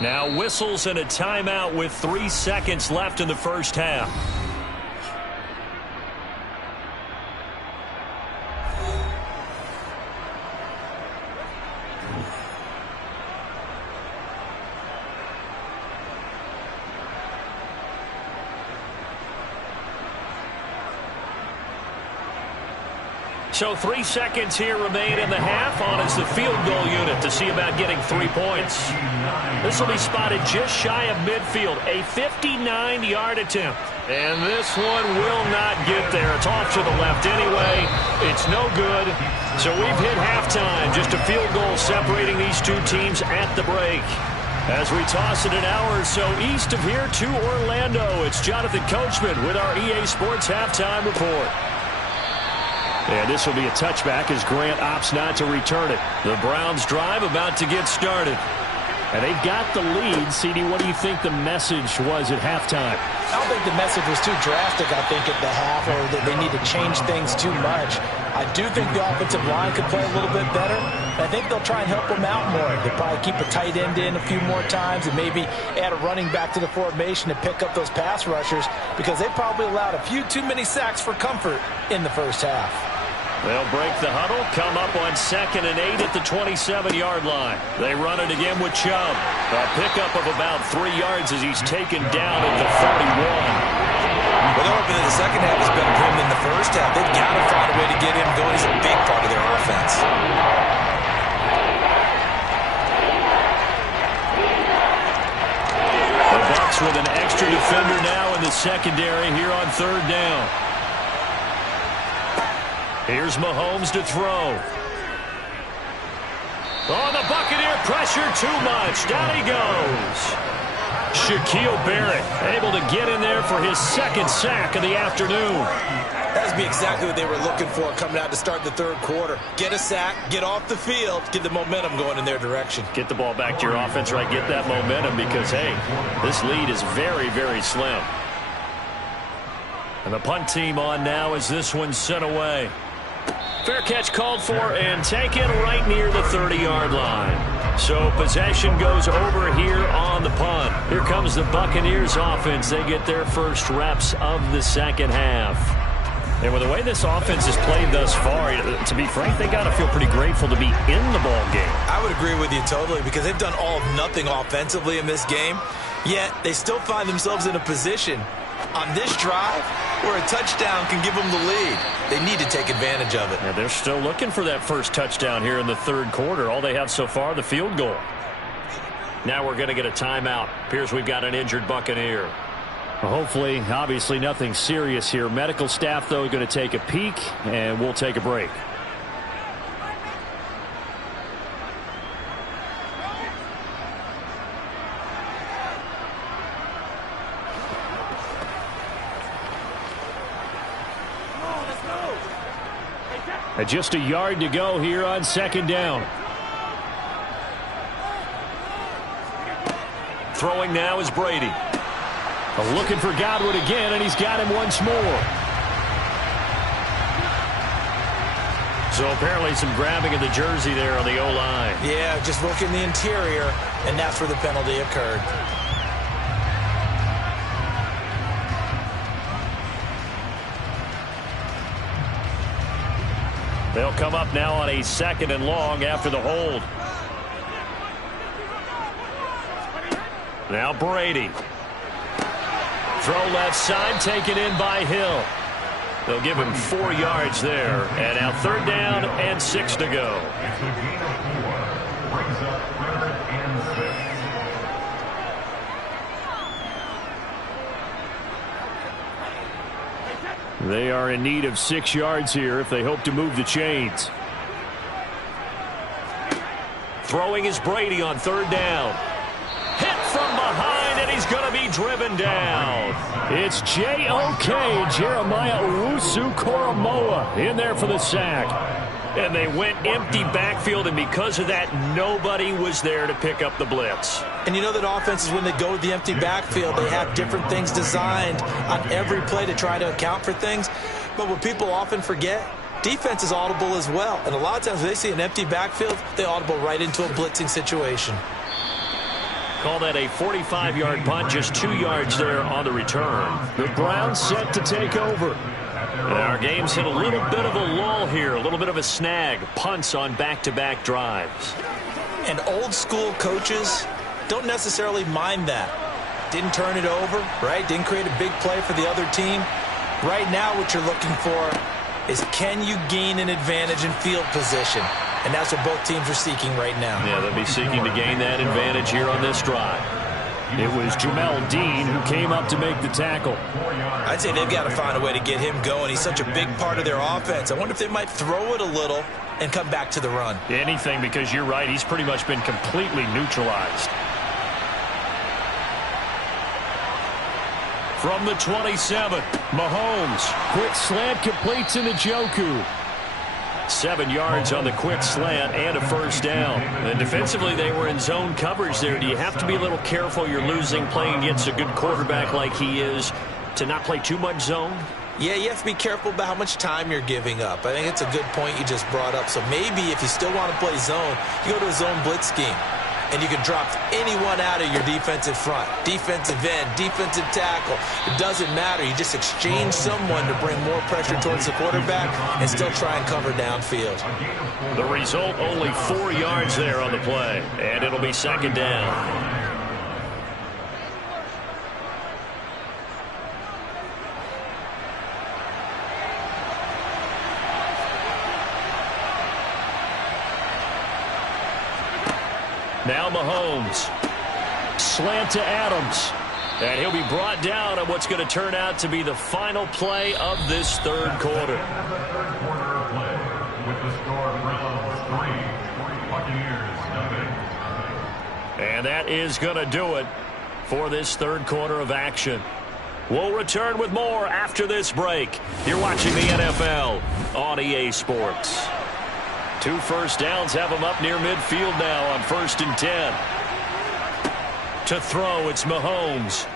Now whistles and a timeout with 3 seconds left in the first half. So 3 seconds here remain in the half. On is the field goal unit to see about getting 3 points. This will be spotted just shy of midfield. A 59-yard attempt. And this one will not get there. It's off to the left anyway. It's no good. So we've hit halftime. Just a field goal separating these 2 teams at the break. As we toss it an hour or so east of here to Orlando, it's Jonathan Coachman with our EA Sports Halftime Report. And this will be a touchback as Grant opts not to return it. The Browns drive about to get started. And they've got the lead. CD, what do you think the message was at halftime? I don't think the message was too drastic, I think, at the half, or that they need to change things too much. I do think the offensive line could play a little bit better. I think they'll try and help them out more. They'll probably keep a tight end in a few more times and maybe add a running back to the formation to pick up those pass rushers because they probably allowed a few too many sacks for comfort in the first half. They'll break the huddle, come up on 2nd and 8 at the 27-yard line. They run it again with Chubb. A pickup of about 3 yards as he's taken down at the 31. Well, they're hoping that the second half is better for him than the first half. They've got to find a way to get him going. He's a big part of their offense. The Bucs with an extra defender now in the secondary here on 3rd down. Here's Mahomes to throw. Oh, the Buccaneer pressure too much. Down he goes. Shaquille Barrett able to get in there for his 2nd sack of the afternoon. That would be exactly what they were looking for coming out to start the 3rd quarter. Get a sack, get off the field, get the momentum going in their direction. Get the ball back to your offense, right? Get that momentum because, hey, this lead is very, very slim. And the punt team on now as this one's sent away. Fair catch called for and taken right near the 30-yard line. So possession goes over here on the punt. Here comes the Buccaneers offense. They get their first reps of the second half. And with the way this offense has played thus far, to be frank, they got to feel pretty grateful to be in the ball game. I would agree with you totally because they've done all of nothing offensively in this game, yet they still find themselves in a position on this drive where a touchdown can give them the lead. They need to take advantage of it. Yeah, they're still looking for that first touchdown here in the 3rd quarter. All they have so far, the field goal. Now we're going to get a timeout. Appears we've got an injured Buccaneer. Well, hopefully, obviously nothing serious here. Medical staff, though, going to take a peek, and we'll take a break. And just a yard to go here on second down. Throwing now is Brady. Looking for Godwin again, and he's got him once more. So apparently some grabbing of the jersey there on the O-line. Yeah, just look in the interior, and that's where the penalty occurred. They'll come up now on a 2nd and long after the hold. Now Brady. Throw left side, taken in by Hill. They'll give him 4 yards there. And now 3rd down and 6 to go. They are in need of 6 yards here if they hope to move the chains. Throwing is Brady on 3rd down. Hit from behind, and he's going to be driven down. It's J.O.K. Jeremiah Owusu-Koramoah in there for the sack. And they went empty backfield, and because of that, nobody was there to pick up the blitz. And you know that offenses, when they go with the empty backfield, they have different things designed on every play to try to account for things. But what people often forget, defense is audible as well. And a lot of times when they see an empty backfield, they audible right into a blitzing situation. Call that a 45-yard punt, just 2 yards there on the return. The Browns set to take over. Our game's hit a little bit of a lull here, a little bit of a snag. Punts on back-to-back drives. And old-school coaches don't necessarily mind that. Didn't turn it over, right? Didn't create a big play for the other team. Right now what you're looking for is, can you gain an advantage in field position? And that's what both teams are seeking right now. Yeah, they'll be seeking to gain that advantage here on this drive. It was Jamel Dean who came up to make the tackle. I'd say they've got to find a way to get him going. He's such a big part of their offense. I wonder if they might throw it a little and come back to the run. Anything, because you're right, he's pretty much been completely neutralized. From the 27, Mahomes. Quick slant completes into Njoku. 7 yards on the quick slant and a 1st down. And defensively, they were in zone coverage there. Do you have to be a little careful? You're losing, playing against a good quarterback like he is, to not play too much zone? Yeah, you have to be careful about how much time you're giving up. I think it's a good point you just brought up. So maybe if you still want to play zone, you go to a zone blitz scheme. And you can drop anyone out of your defensive front. Defensive end, defensive tackle. It doesn't matter. You just exchange someone to bring more pressure towards the quarterback and still try and cover downfield. The result, only 4 yards there on the play. And it'll be 2nd down. Now Mahomes. Slant to Adams. And he'll be brought down on what's going to turn out to be the final play of this 3rd quarter. And that is going to do it for this 3rd quarter of action. We'll return with more after this break. You're watching the NFL on EA Sports. 2 first downs have them up near midfield now on 1st and 10. To throw, it's Mahomes.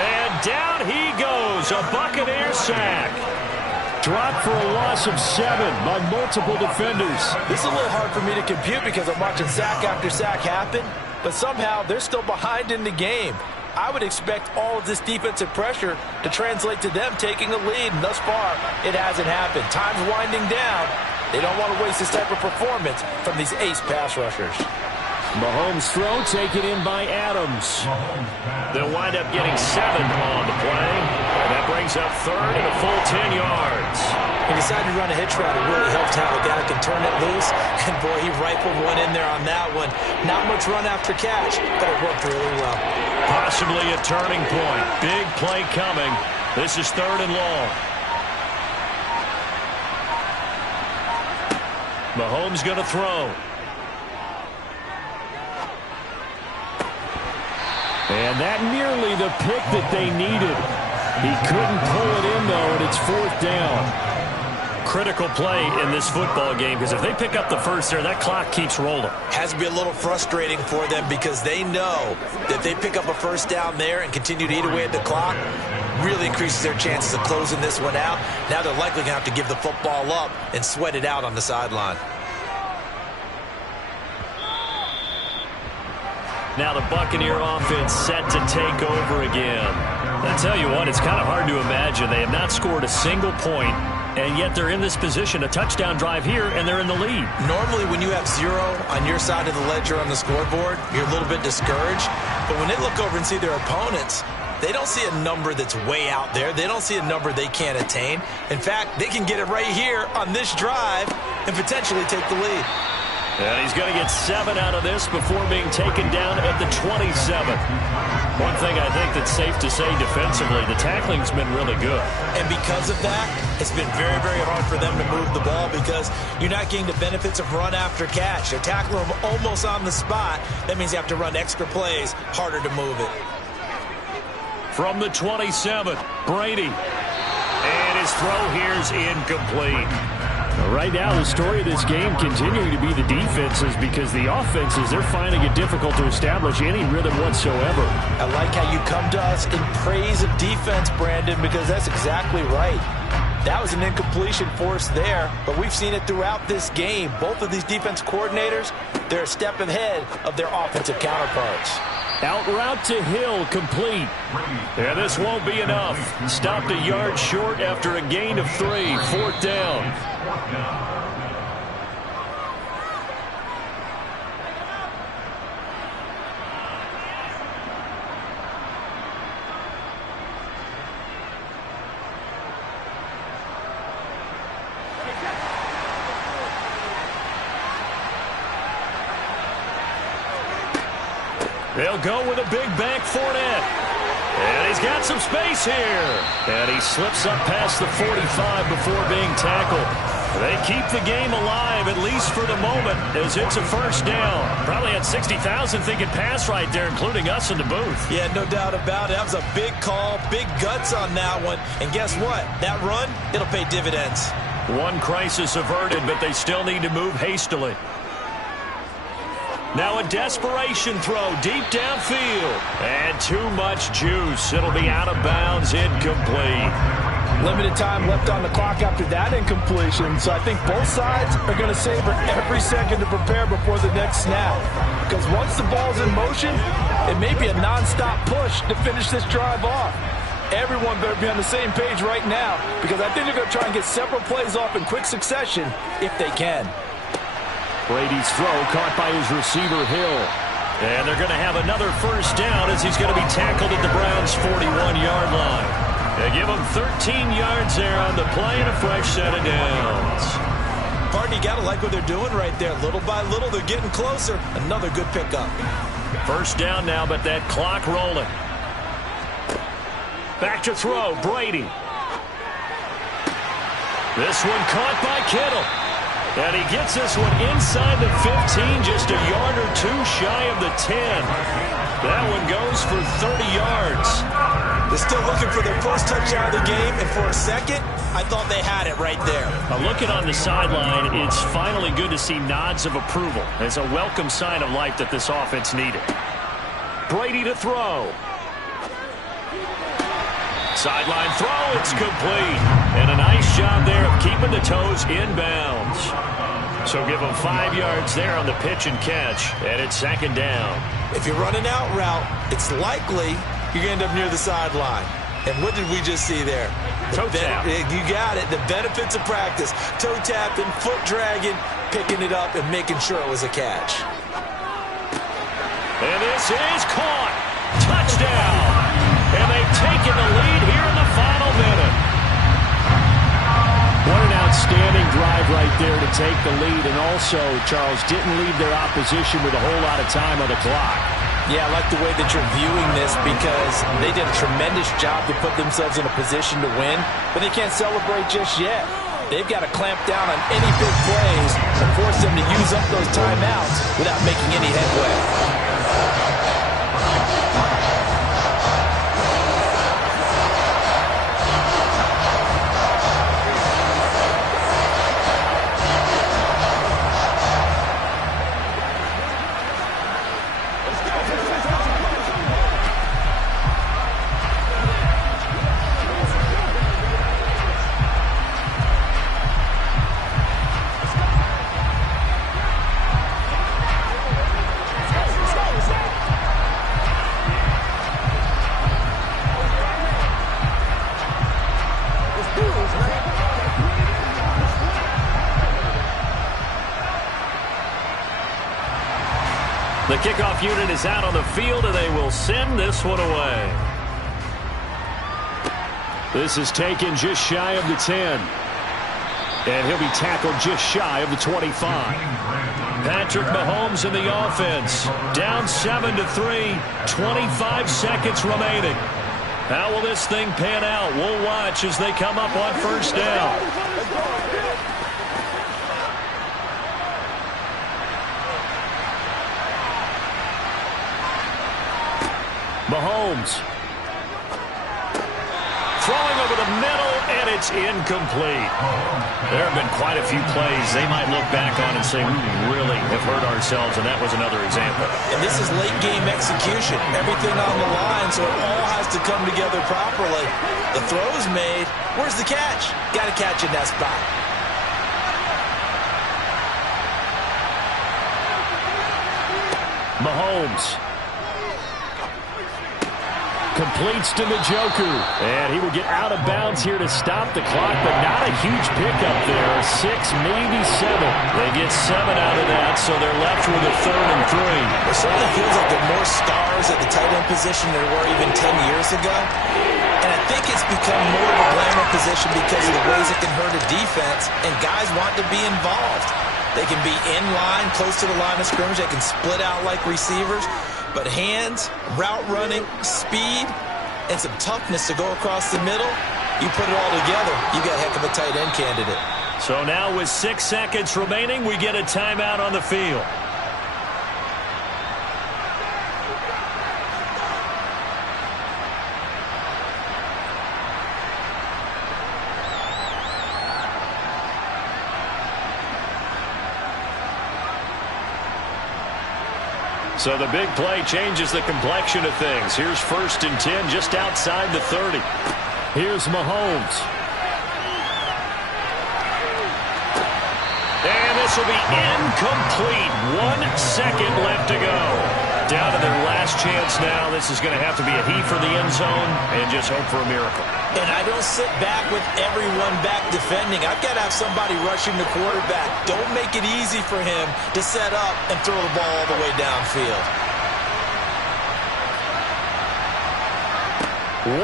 And down he goes, a Buccaneer sack. Dropped for a loss of 7 by multiple defenders. This is a little hard for me to compute because I'm watching sack after sack happen, but somehow they're still behind in the game. I would expect all of this defensive pressure to translate to them taking a lead, and thus far, it hasn't happened. Time's winding down. They don't want to waste this type of performance from these ace pass rushers. Mahomes' throw taken in by Adams. They'll wind up getting 7 on the play. And that brings up 3rd and a full 10 yards. He decided to run a hitch route. It really helped how a guy can turn it loose. And, boy, he rifled one in there on that one. Not much run after catch, but it worked really well. Possibly a turning point. Big play coming. This is 3rd and long. Mahomes going to throw. And that nearly the pick that they needed. He couldn't pull it in, though, and it's 4th down. critical play in this football game because if they pick up the first there, that clock keeps rolling. Has to be a little frustrating for them because they know that if they pick up a first down there and continue to eat away at the clock, really increases their chances of closing this one out. Now they're likely going to have to give the football up and sweat it out on the sideline. Now the Buccaneer offense set to take over again. I tell you what, it's kind of hard to imagine. They have not scored a single point, and yet they're in this position, a touchdown drive here, and they're in the lead. Normally when you have 0 on your side of the ledger on the scoreboard, you're a little bit discouraged. But when they look over and see their opponents, they don't see a number that's way out there. They don't see a number they can't attain. In fact, they can get it right here on this drive and potentially take the lead. And he's going to get 7 out of this before being taken down at the 27. One thing I think that's safe to say defensively, the tackling's been really good. And because of that, it's been very, very hard for them to move the ball because you're not getting the benefits of run after catch. They're tackling them almost on the spot. That means you have to run extra plays, harder to move it. From the 27, Brady. And his throw here is incomplete. Right now, the story of this game continuing to be the defenses because the offenses, they're finding it difficult to establish any rhythm whatsoever. I like how you come to us in praise of defense, Brandon, because that's exactly right. That was an incompletion forced there, but we've seen it throughout this game. Both of these defense coordinators, they're a step ahead of their offensive counterparts. Out route to Hill, complete. Yeah, this won't be enough. Stopped a yard short after a gain of 3, 4th down. They'll go with a big bank Fournette. And he's got some space here. And he slips up past the 45 before being tackled. They keep the game alive, at least for the moment, as it's a first down. Probably had 60,000 thinking pass right there, including us in the booth. Yeah, no doubt about it. That was a big call, big guts on that one. And guess what? That run, it'll pay dividends. One crisis averted, but they still need to move hastily. Now a desperation throw deep downfield. And too much juice. It'll be out of bounds, incomplete. Limited time left on the clock after that incompletion, so I think both sides are going to savor every second to prepare before the next snap. Because once the ball's in motion, it may be a nonstop push to finish this drive off. Everyone better be on the same page right now, because I think they're going to try and get several plays off in quick succession if they can. Brady's throw caught by his receiver, Hill. And they're going to have another first down as he's going to be tackled at the Browns' 41-yard line. They give him 13 yards there on the play and a fresh set of downs. Pardon, you got to like what they're doing right there. Little by little, they're getting closer. Another good pickup. First down now, but that clock rolling. Back to throw, Brady. This one caught by Kittle. And he gets this one inside the 15, just a yard or two shy of the 10. That one goes for 30 yards. They're still looking for their first touchdown of the game, and for a second, I thought they had it right there. Looking on the sideline, it's finally good to see nods of approval. It's a welcome sign of life that this offense needed. Brady to throw. Sideline throw, it's complete. And a nice job there of keeping the toes inbounds. So give them 5 yards there on the pitch and catch, and it's second down. If you're running out route, it's likely you're going to end up near the sideline. And what did we just see there? Toe tap. You got it. The benefits of practice. Toe tapping, foot dragging, picking it up, and making sure it was a catch. And this is caught. Touchdown. And they've taken the lead here in the final minute. What an outstanding drive right there to take the lead. And also, Charles, didn't leave their opposition with a whole lot of time on the clock. Yeah, I like the way that you're viewing this because they did a tremendous job to put themselves in a position to win, but they can't celebrate just yet. They've got to clamp down on any big plays and force them to use up those timeouts without making any headway. The kickoff unit is out on the field, and they will send this one away. This is taken just shy of the 10. And he'll be tackled just shy of the 25. Patrick Mahomes in the offense. Down 7-3, 25 seconds remaining. How will this thing pan out? We'll watch as they come up on first down. Mahomes. Throwing over the middle, and it's incomplete. There have been quite a few plays they might look back on and say, we really have hurt ourselves, and that was another example. And this is late-game execution. Everything on the line, so it all has to come together properly. The throw's made. Where's the catch? Got to catch in that spot. Mahomes completes to Njoku, and he will get out of bounds here to stop the clock, but not a huge pickup there. 6, maybe 7. They get 7 out of that, so they're left with a 3rd and 3. It certainly feels like there are more stars at the tight end position than there were even 10 years ago. And I think it's become more of a glamour position because of the ways it can hurt a defense, and guys want to be involved. They can be in line, close to the line of scrimmage. They can split out like receivers. But hands, route running, speed, and some toughness to go across the middle, you put it all together, you got a heck of a tight end candidate. So now with 6 seconds remaining, we get a timeout on the field. So the big play changes the complexion of things. Here's 1st and 10 just outside the 30. Here's Mahomes. And this will be incomplete. 1 second left to go. Down to their last chance now. This is going to have to be a heave for the end zone and just hope for a miracle. And I don't sit back with everyone back defending. I've got to have somebody rushing the quarterback. Don't make it easy for him to set up and throw the ball all the way downfield.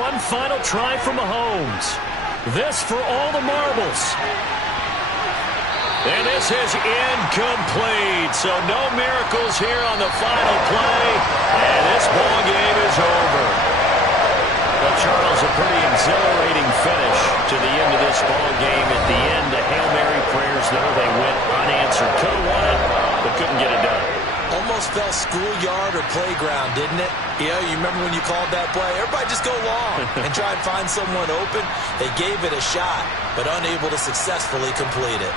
One final try for Mahomes. This for all the marbles. And this is incomplete. So no miracles here on the final play. And this ball game is over. Well, Charles, a pretty exhilarating finish to the end of this ball game. At the end, the Hail Mary prayers, though, they went unanswered. Could have won it, but couldn't get it done. Almost felt schoolyard or playground, didn't it? You know, you remember when you called that play? Everybody just go long and try and find someone open. They gave it a shot, but unable to successfully complete it.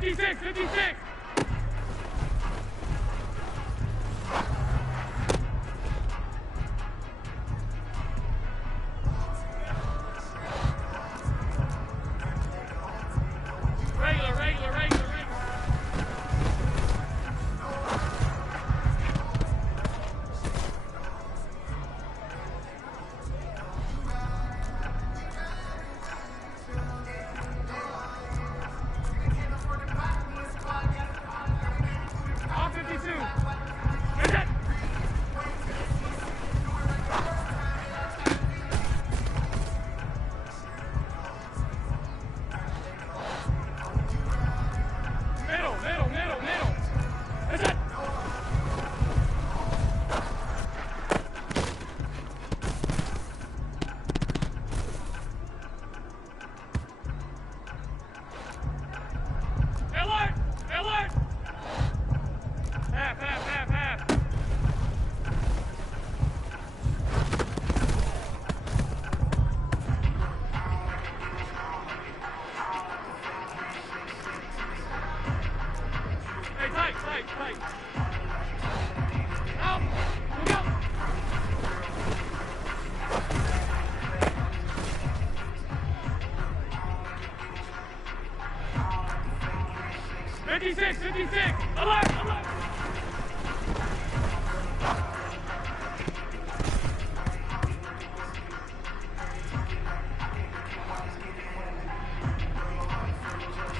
56, 56. Regular. All 52. Is it? Middle. Is it? Alert! Half. Hey, tight. Out. Go. 56. Alert.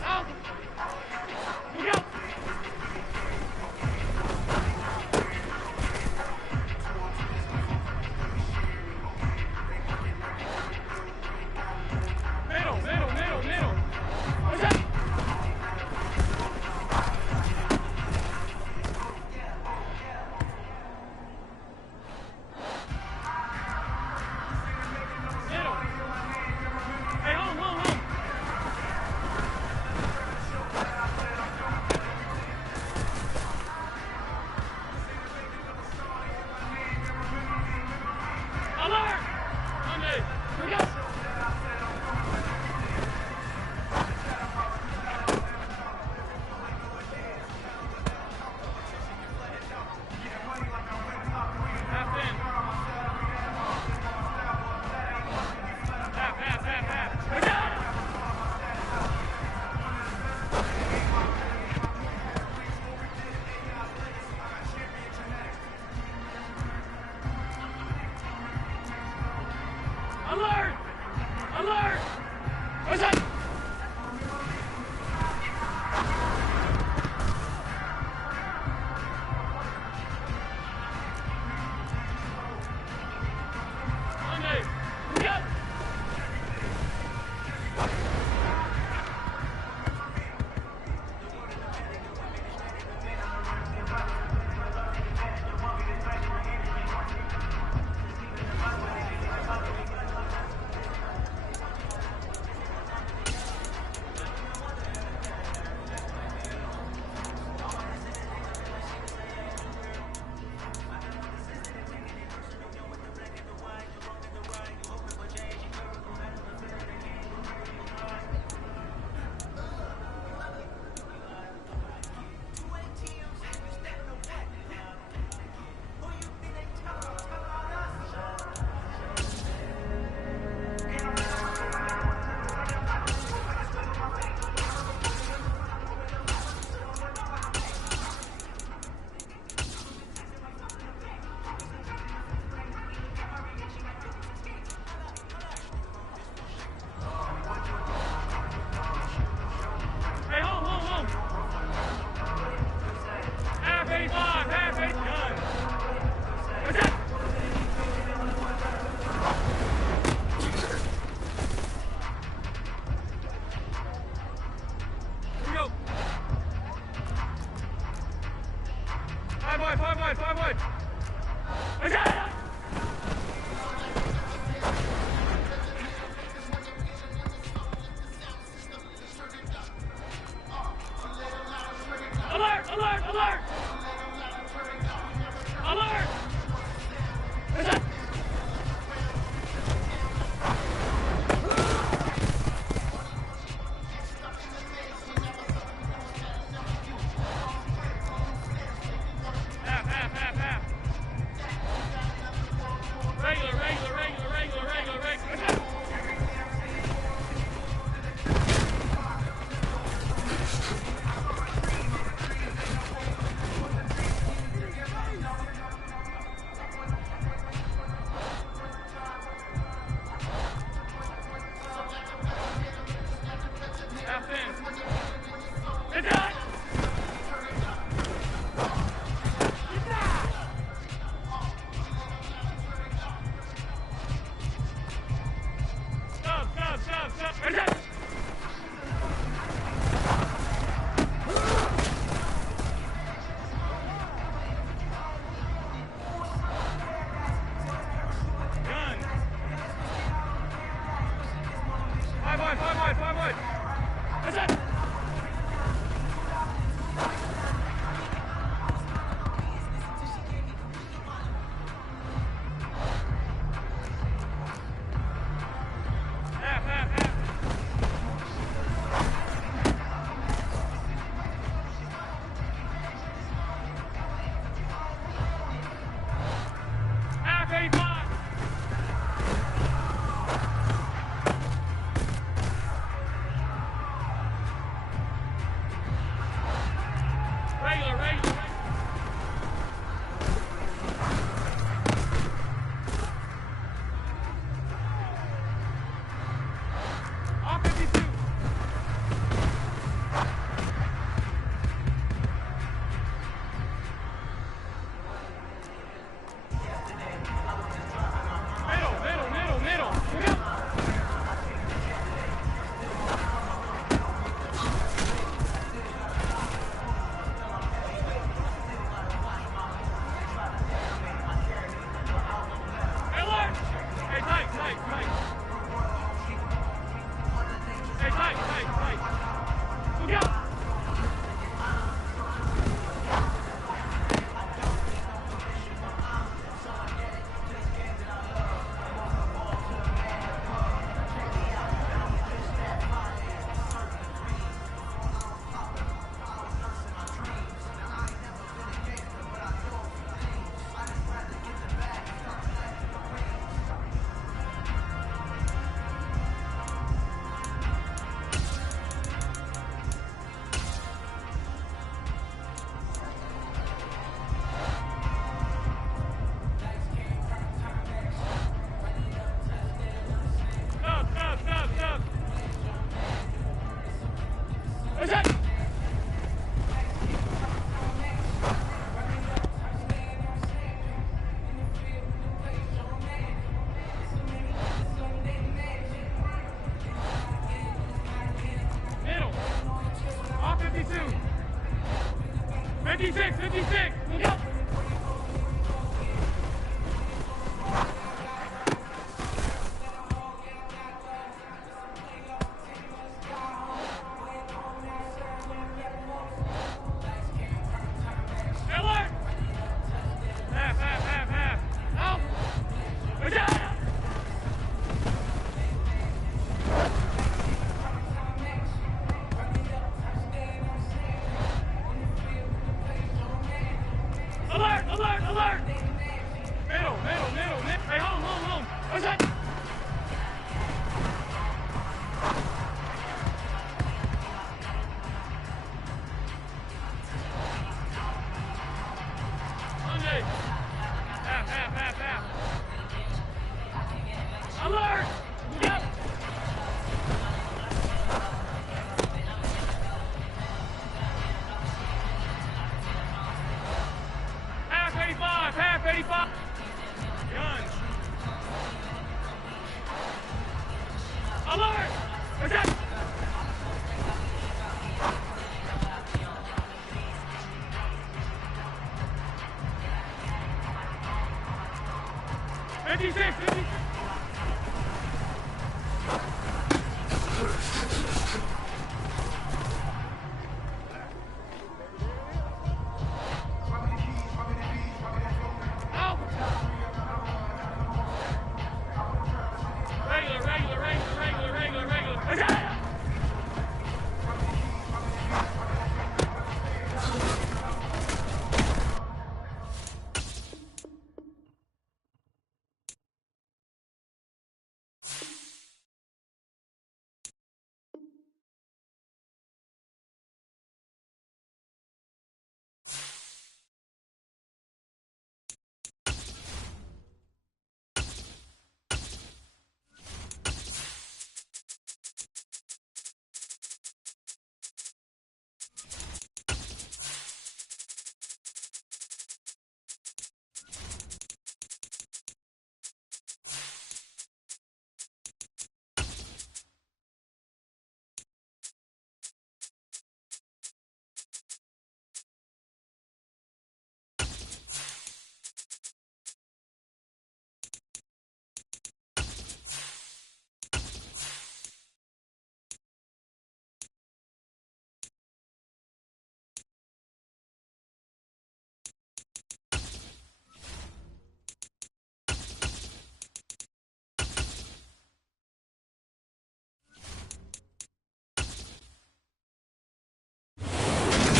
Out. Go. Middle. What's that? Middle. Hey, home. Alert! Monday. Here we go. Half in. Half. Here we go. Alert! What's that? Monday. Go. Hey, home. Half 85. Done. What's that? Here we go. 5 wide. What's that? Alert! What's that?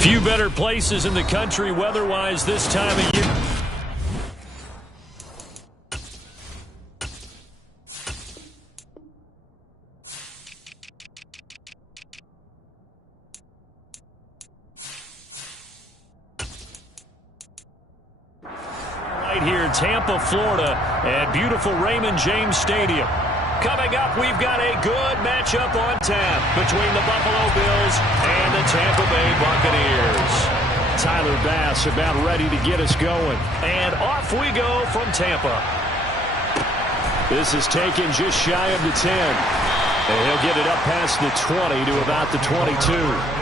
Few better places in the country weather-wise this time of year. Right here in Tampa, Florida, at beautiful Raymond James Stadium. Coming up, we've got a good matchup on tap between the Buffalo Bills and the Tampa Bay Buccaneers. Tyler Bass about ready to get us going. And off we go from Tampa. This is taken just shy of the 10. And he'll get it up past the 20 to about the 22.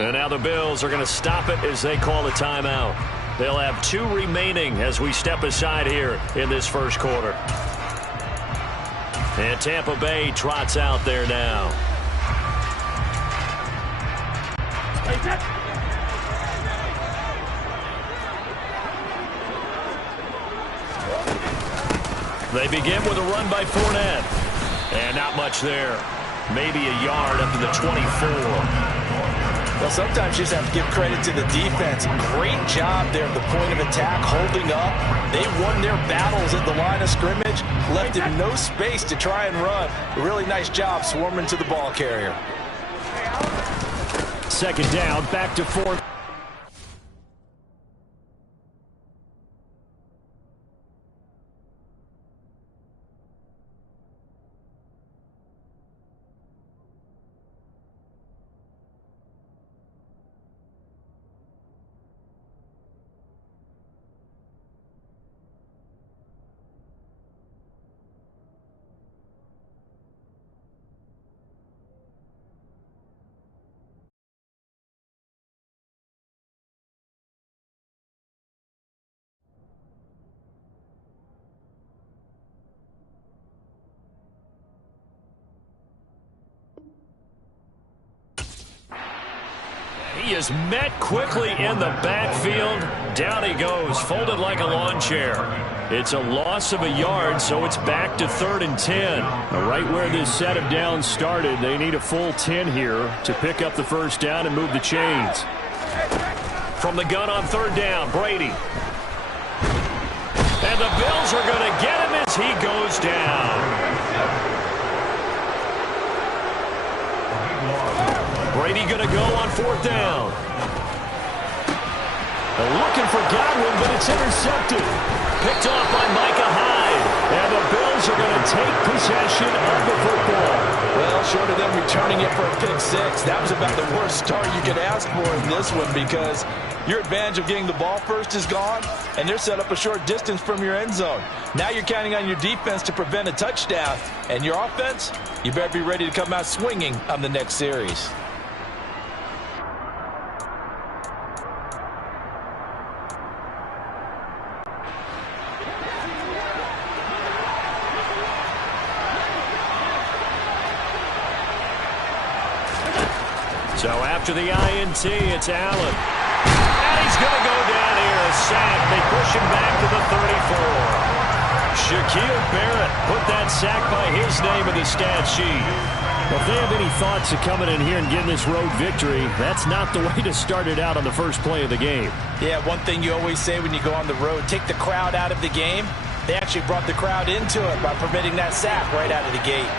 And now the Bills are going to stop it as they call a timeout. They'll have 2 remaining as we step aside here in this first quarter. And Tampa Bay trots out there now. They begin with a run by Fournette. And not much there. Maybe a yard up to the 24. Well, sometimes you just have to give credit to the defense. Great job there at the point of attack, holding up. They won their battles at the line of scrimmage, left him no space to try and run. A really nice job swarming to the ball carrier. Second down, back to 4. He is met quickly in the backfield. Down he goes, folded like a lawn chair. It's a loss of a yard, so it's back to 3rd and 10. Right where this set of downs started, they need a full 10 here to pick up the first down and move the chains. From the gun on 3rd down, Brady. And the Bills are going to get him as he goes down. Brady going to go on 4th down. They're looking for Godwin, but it's intercepted. Picked off by Micah Hyde. And the Bills are going to take possession of the football. Well, short of them returning it for a pick 6, that was about the worst start you could ask for in this one, because your advantage of getting the ball first is gone, and they're set up a short distance from your end zone. Now you're counting on your defense to prevent a touchdown, and your offense, you better be ready to come out swinging on the next series. So after the INT, it's Allen. And he's going to go down here, a sack. They push him back to the 34. Shaquille Barrett put that sack by his name in the stat sheet. Well, if they have any thoughts of coming in here and getting this road victory, that's not the way to start it out on the first play of the game. Yeah, one thing you always say when you go on the road, take the crowd out of the game. They actually brought the crowd into it by permitting that sack right out of the gate.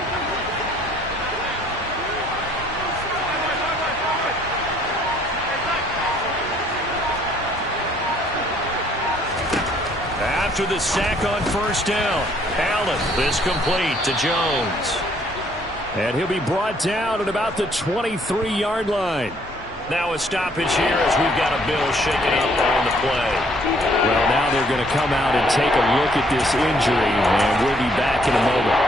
After the sack on 1st down, Allen is complete to Jones. And he'll be brought down at about the 23-yard line. Now a stoppage here as we've got a Bill shaking up on the play. Well, now they're going to come out and take a look at this injury, and we'll be back in a moment.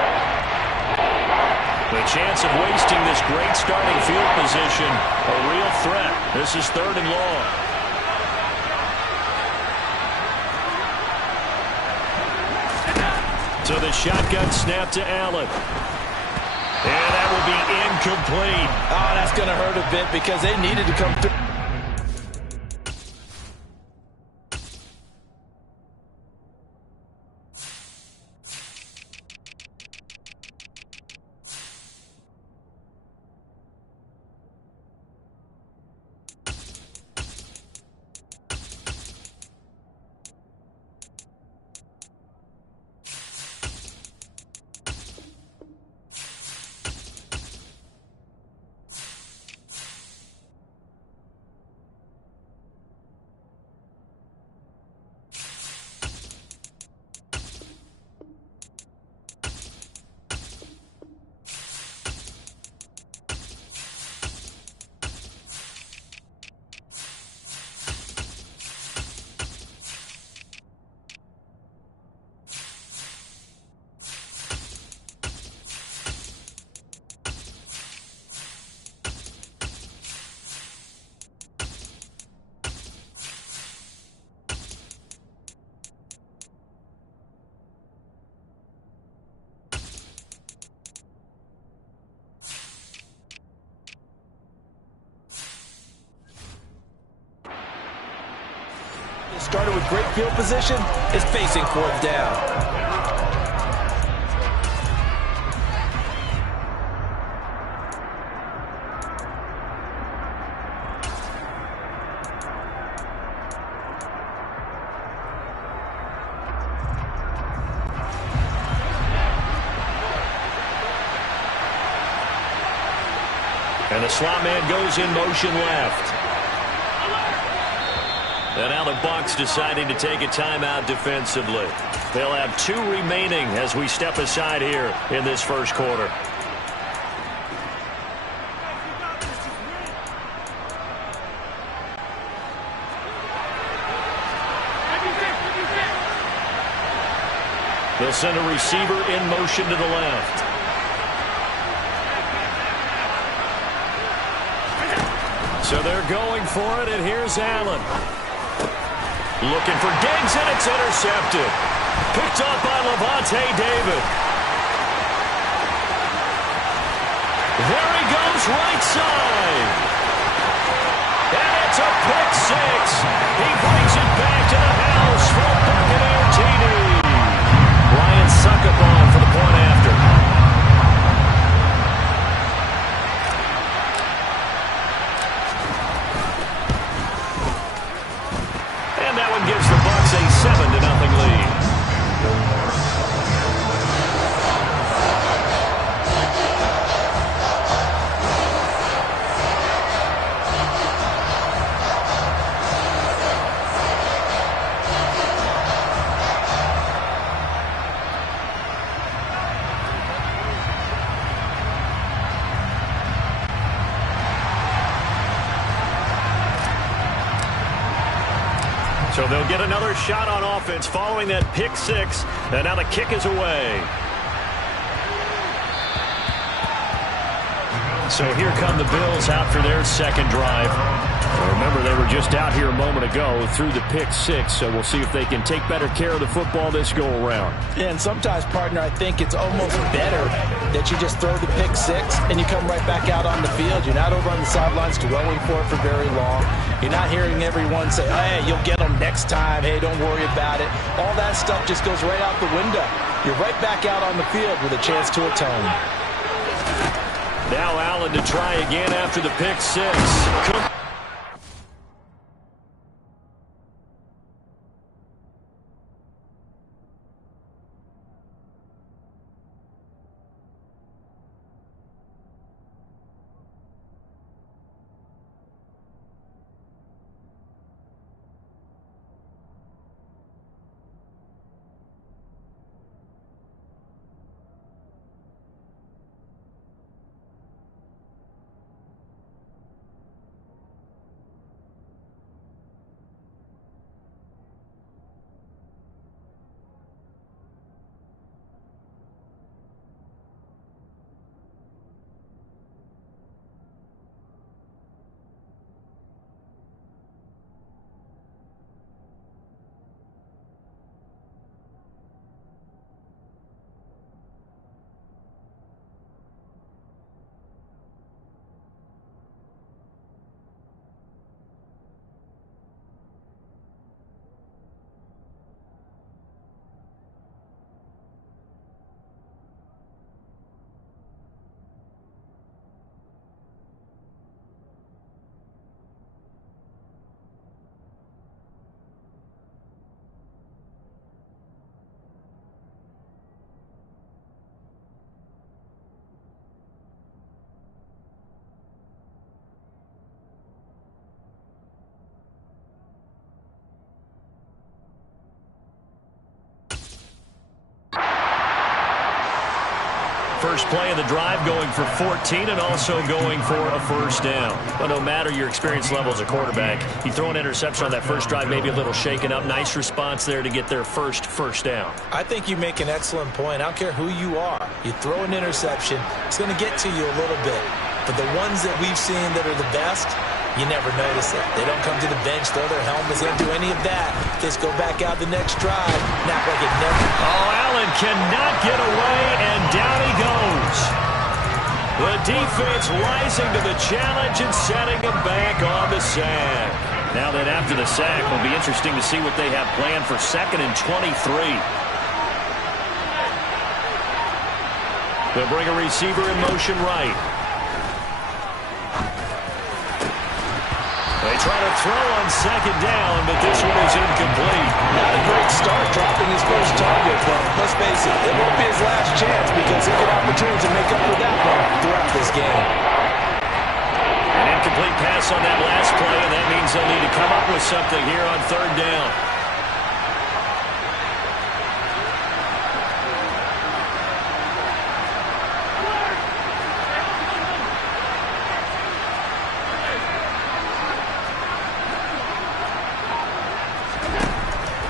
The chance of wasting this great starting field position, a real threat. This is 3rd and long. So the shotgun snap to Allen. And that will be incomplete. Oh, that's going to hurt a bit because they needed to come through. started with great field position, is facing fourth down. And the slot man goes in motion left. And now the Bucs deciding to take a timeout defensively. They'll have 2 remaining as we step aside here in this first quarter. They'll send a receiver in motion to the left. So they're going for it, and here's Allen. Looking for Diggs, and it's intercepted. Picked up by Levante David. There he goes, right side. And it's a pick 6. He brings it back to the house for a Buccaneer TD. Ryan Succop for the point after. Gives the Bucs a 7-0 lead. So they'll get another shot on offense following that pick 6. And now the kick is away. So here come the Bills out for their second drive. Remember, they were just out here a moment ago through the pick 6, so we'll see if they can take better care of the football this go-around. And sometimes, partner, I think it's almost better that you just throw the pick 6 and you come right back out on the field. You're not over on the sidelines dwelling for it for very long. You're not hearing everyone say, oh, hey, you'll get them next time. Hey, don't worry about it. All that stuff just goes right out the window. You're right back out on the field with a chance to atone. Now Allen to try again after the pick 6. First play of the drive going for 14 and also going for a first down. But no matter your experience level as a quarterback, you throw an interception on that first drive, maybe a little shaken up. Nice response there to get their first down. I think you make an excellent point. I don't care who you are. You throw an interception, it's going to get to you a little bit. But the ones that we've seen that are the best, you never notice it. They don't come to the bench, throw their helmets, they don't do any of that. Just go back out the next drive, not like it never. Oh, Allen cannot get away, and down he goes. The defense rising to the challenge and setting him back on the sack. Now then, after the sack, it'll be interesting to see what they have planned for 2nd and 23. They'll bring a receiver in motion right. They try to throw on 2nd down, but this one is incomplete. Not a great start dropping his first target, but let's face it, it won't be his last chance because he'll get opportunities to make up for that one throughout this game. An incomplete pass on that last play, and that means they'll need to come up with something here on 3rd down.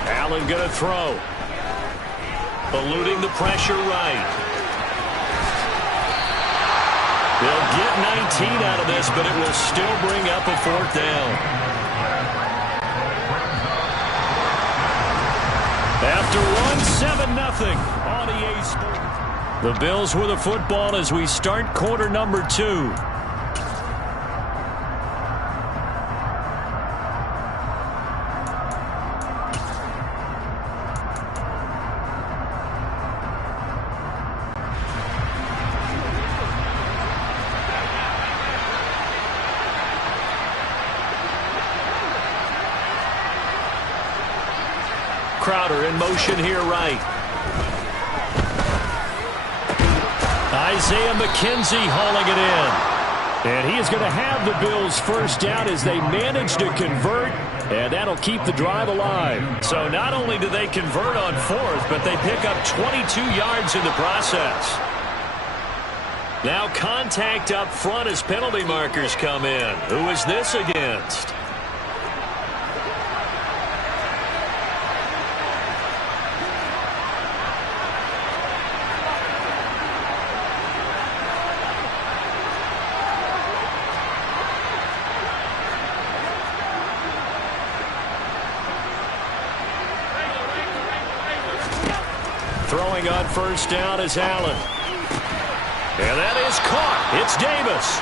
Allen going to throw. Eluding the pressure right. They'll get 19 out of this, but it will still bring up a 4th down. After one, 7-0 on EA Sports. The Bills with a football as we start quarter number 2. Crowder in motion here right. Isaiah McKenzie hauling it in. And he is going to have the Bills' first down as they manage to convert, and that'll keep the drive alive. So not only do they convert on 4th, but they pick up 22 yards in the process. Now contact up front as penalty markers come in. Who is this against? Throwing on 1st down is Allen. And that is caught. It's Davis.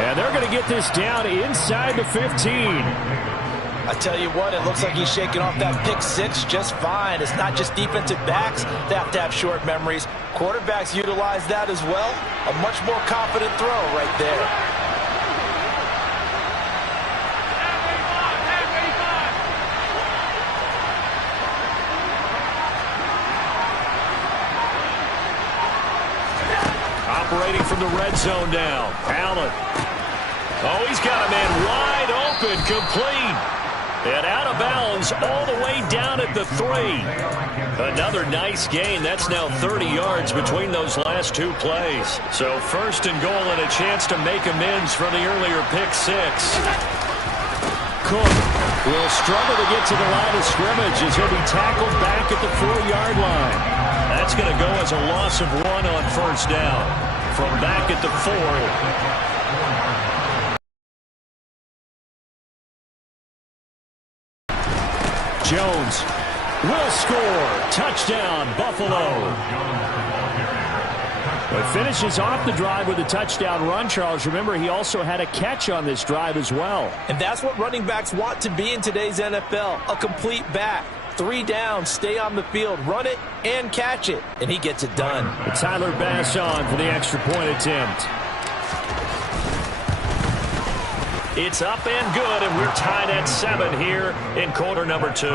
And they're going to get this down inside the 15. I tell you what, it looks like he's shaking off that pick 6 just fine. It's not just defensive backs that have to have short memories. Quarterbacks utilize that as well. A much more confident throw right there. Operating from the red zone now. Allen. Oh, he's got a man wide open, complete. And out of bounds all the way down at the 3. Another nice gain. That's now 30 yards between those last 2 plays. So 1st and goal and a chance to make amends for the earlier pick 6. Cook will struggle to get to the line of scrimmage as he'll be tackled back at the 4-yard line. That's going to go as a loss of 1 on 1st down. From back at the 4. Jones will score. Touchdown, Buffalo. But finishes off the drive with a touchdown run, Charles. Remember, he also had a catch on this drive as well. And that's what running backs want to be in today's NFL, a complete back. 3 down, stay on the field, run it, and catch it. And he gets it done. And Tyler Bass on for the extra point attempt. It's up and good, and we're tied at 7 here in quarter number 2.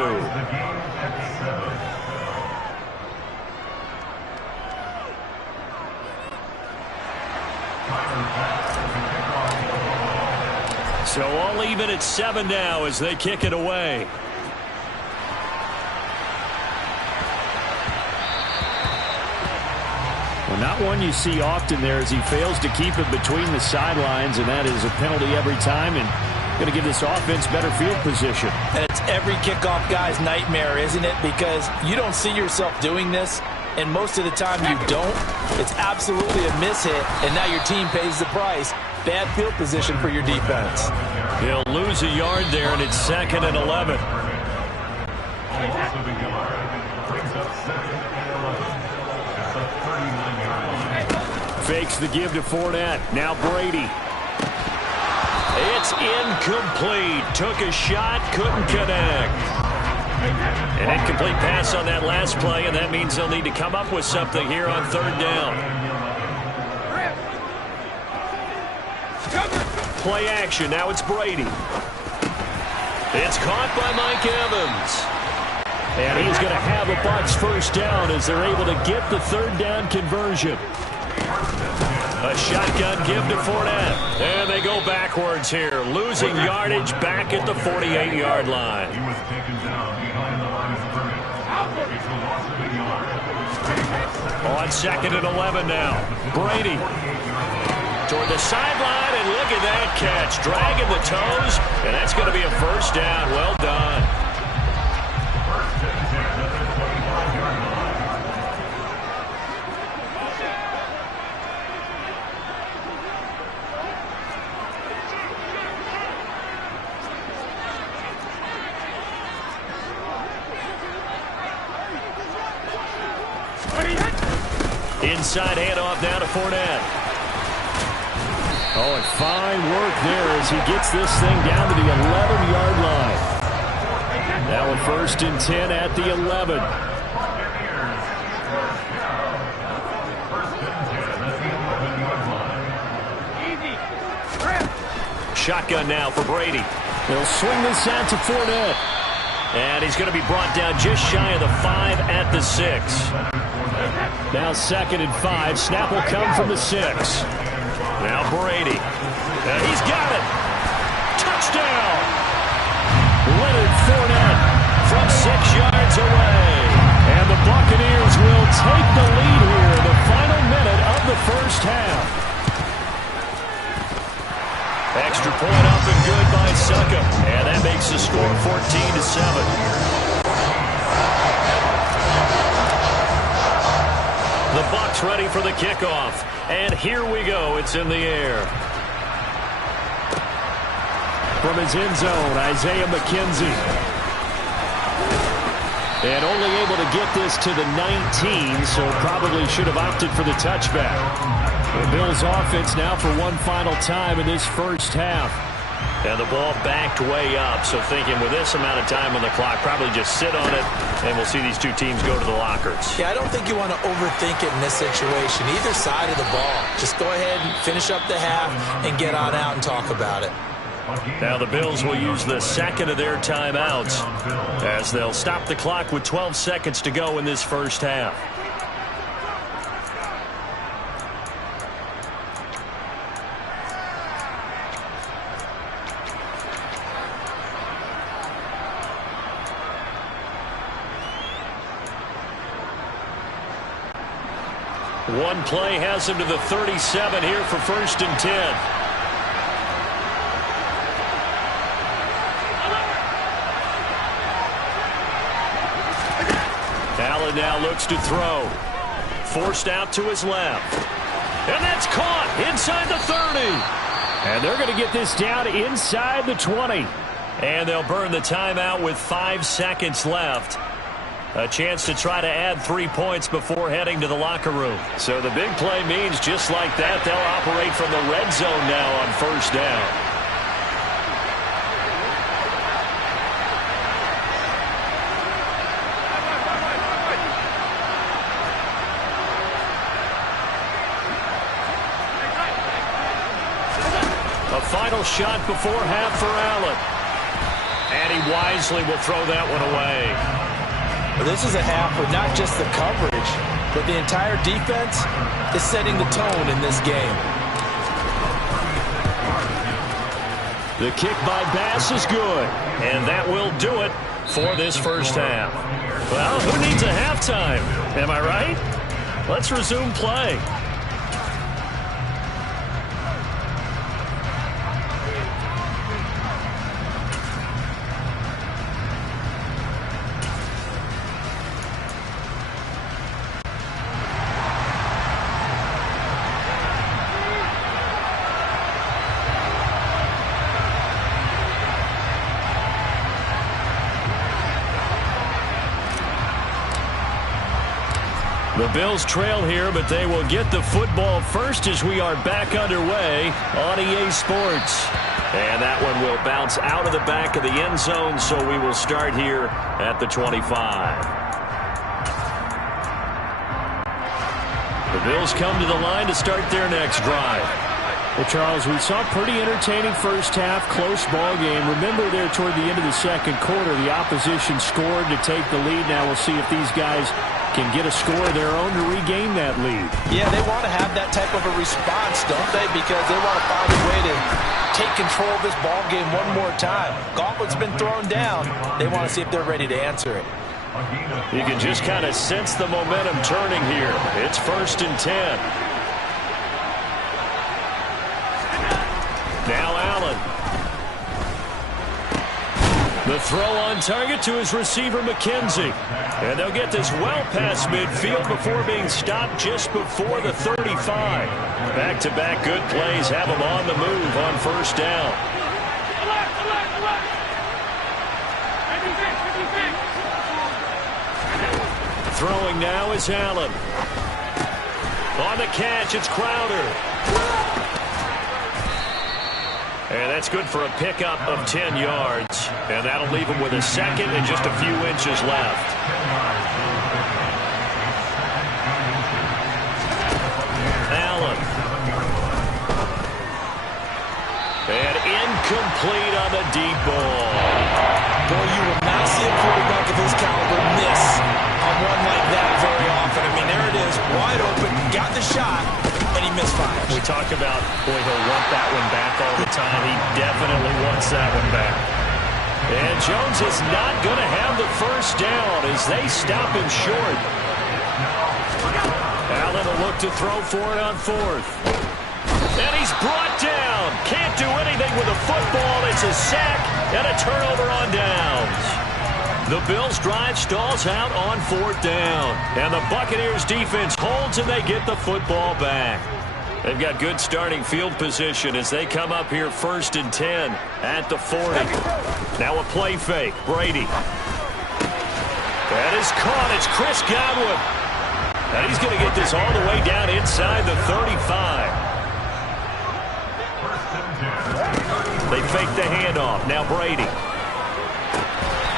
So all even at 7 now as they kick it away. Well, not one you see often there as he fails to keep it between the sidelines, and that is a penalty every time and going to give this offense better field position. And it's every kickoff guy's nightmare, isn't it? Because you don't see yourself doing this, and most of the time you don't. It's absolutely a mishit, and now your team pays the price. Bad field position for your defense. He'll lose a yard there, and it's 2nd and 11. Fakes the give to Fournette. Now Brady. It's incomplete. Took a shot, couldn't connect. An incomplete pass on that last play, and that means they'll need to come up with something here on third down. Play action. Now it's Brady. It's caught by Mike Evans. And he's going to have a Bucs first down as they're able to get the third down conversion. A shotgun give to Fournette. And they go backwards here, losing yardage back at the 48-yard line. He was taken down behind the line of scrimmage. It's a loss of 8 yards. On second and 11 now. Brady toward the sideline, and look at that catch. Dragging the toes, and that's going to be a first down. Well done. Inside handoff now to Fournette. Oh, and fine work there as he gets this thing down to the 11-yard line. Now a first and 10 at the 11. Shotgun now for Brady. They'll swing this out to Fournette. And he's going to be brought down just shy of the 5 at the 6. Now second and 5. Snap will come from the 6. Now Brady. And he's got it. Touchdown. Leonard Fournette from 6 yards away. And the Buccaneers will take the lead here in the final minute of the first half. Extra point up and good by Suckup. And that makes the score 14-7. The Bucs ready for the kickoff. And here we go. It's in the air. From his end zone, Isaiah McKenzie. And only able to get this to the 19, so probably should have opted for the touchback. The Bills offense now for one final time in this first half. And the ball backed way up, so thinking with this amount of time on the clock, probably just sit on it, and we'll see these two teams go to the lockers. Yeah, I don't think you want to overthink it in this situation. Either side of the ball. Just go ahead and finish up the half and get on out and talk about it. Now the Bills will use the second of their timeouts as they'll stop the clock with 12 seconds to go in this first half. One play has him to the 37 here for first and 10. Allen now looks to throw. Forced out to his left. And that's caught inside the 30. And they're going to get this down inside the 20. And they'll burn the timeout with 5 seconds left. A chance to try to add 3 points before heading to the locker room. So the big play means just like that, they'll operate from the red zone now on first down. A final shot before half for Allen. And he wisely will throw that one away. This is a half where not just the coverage, but the entire defense is setting the tone in this game. The kick by Bass is good. And that will do it for this first half. Well, who needs a halftime? Am I right? Let's resume play. The Bills trail here, but they will get the football first as we are back underway on EA Sports. And that one will bounce out of the back of the end zone, so we will start here at the 25. The Bills come to the line to start their next drive. Well, Charles, we saw a pretty entertaining first half, close ball game. Remember there toward the end of the second quarter, the opposition scored to take the lead. Now we'll see if these guys can get a score of their own to regain that lead. Yeah, they want to have that type of a response, don't they? Because they want to find a way to take control of this ball game one more time. Gauntlet's been thrown down. They want to see if they're ready to answer it. You can just kind of sense the momentum turning here. It's 1st and 10. Now Allen. The throw on target to his receiver, McKenzie. And they'll get this well past midfield before being stopped just before the 35. Back-to-back good plays have them on the move on 1st down. Throwing now is Allen. On the catch, it's Crowder. And that's good for a pickup of 10 yards. And that'll leave him with a second and just a few inches left. Allen. And incomplete on the deep ball. Boy, you will not see a quarterback of his caliber miss on one like that very often. I mean, there it is, wide open, got the shot, and he misfires. We talk about, boy, he'll want that one back all the time. He definitely wants that one back. And Jones is not going to have the first down as they stop him short. Allen will look to throw for it on 4th. And he's brought down. Can't do anything with a football. It's a sack and a turnover on downs. The Bills' drive stalls out on 4th down. And the Buccaneers' defense holds and they get the football back. They've got good starting field position as they come up here 1st and 10 at the 40. Now a play fake. Brady. That is caught. It's Chris Godwin. And he's going to get this all the way down inside the 35. They fake the handoff. Now Brady.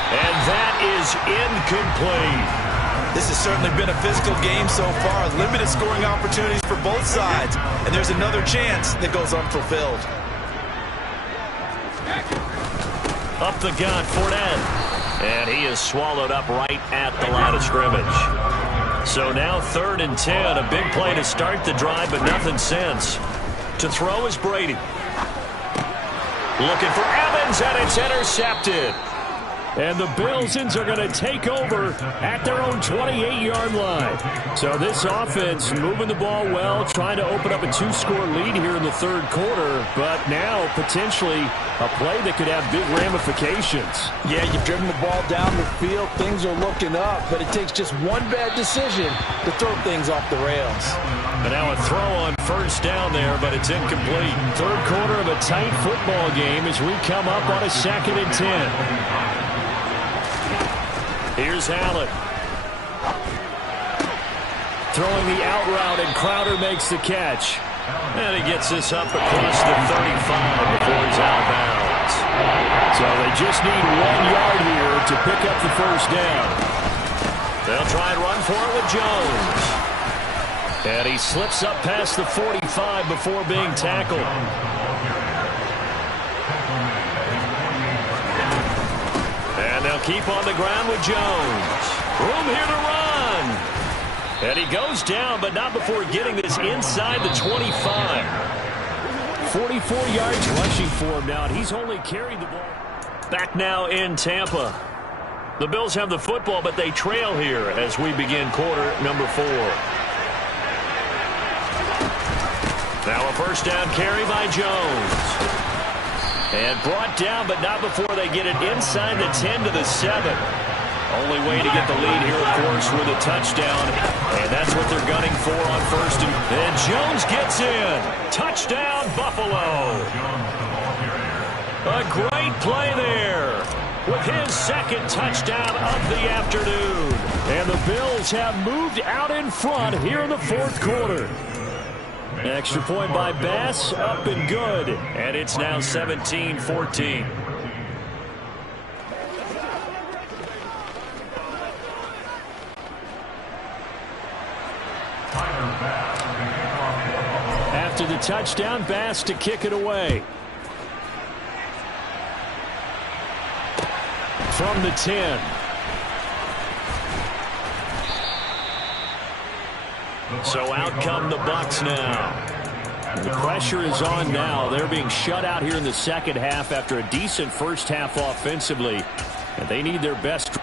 And that is incomplete. This has certainly been a physical game so far. Limited scoring opportunities for both sides. And there's another chance that goes unfulfilled. Up the gun, Fournette. And he is swallowed up right at the line of scrimmage. So now 3rd and 10. A big play to start the drive, but nothing since. To throw is Brady. Looking for Evans, and it's intercepted. And the Billsons are going to take over at their own 28-yard line. So this offense moving the ball well, trying to open up a 2-score lead here in the 3rd quarter. But now potentially a play that could have big ramifications. Yeah, you've driven the ball down the field. Things are looking up, but it takes just one bad decision to throw things off the rails. And now a throw on 1st down there, but it's incomplete. 3rd quarter of a tight football game as we come up on a 2nd and 10. Here's Allen. Throwing the out route, and Crowder makes the catch. And he gets this up across the 35 before he's out of bounds. So they just need 1 yard here to pick up the 1st down. They'll try and run for it with Jones. And he slips up past the 45 before being tackled. And they'll keep on the ground with Jones. Room here to run. And he goes down, but not before getting this inside the 25. 44 yards rushing for him now, and he's only carried the ball. Back now in Tampa. The Bills have the football, but they trail here as we begin quarter number 4. Now a 1st down carry by Jones. And brought down, but not before they get it inside the 10 to the 7. Only way to get the lead here, of course, with a touchdown. And that's what they're gunning for on 1st. And Jones gets in. Touchdown, Buffalo. A great play there with his 2nd touchdown of the afternoon. And the Bills have moved out in front here in the 4th quarter. Extra point by Bass, up and good. And it's now 17-14. After the touchdown, Bass to kick it away. From the 10. So out come the Bucs now. The pressure is on now. They're being shut out here in the second half after a decent first half offensively. And they need their best.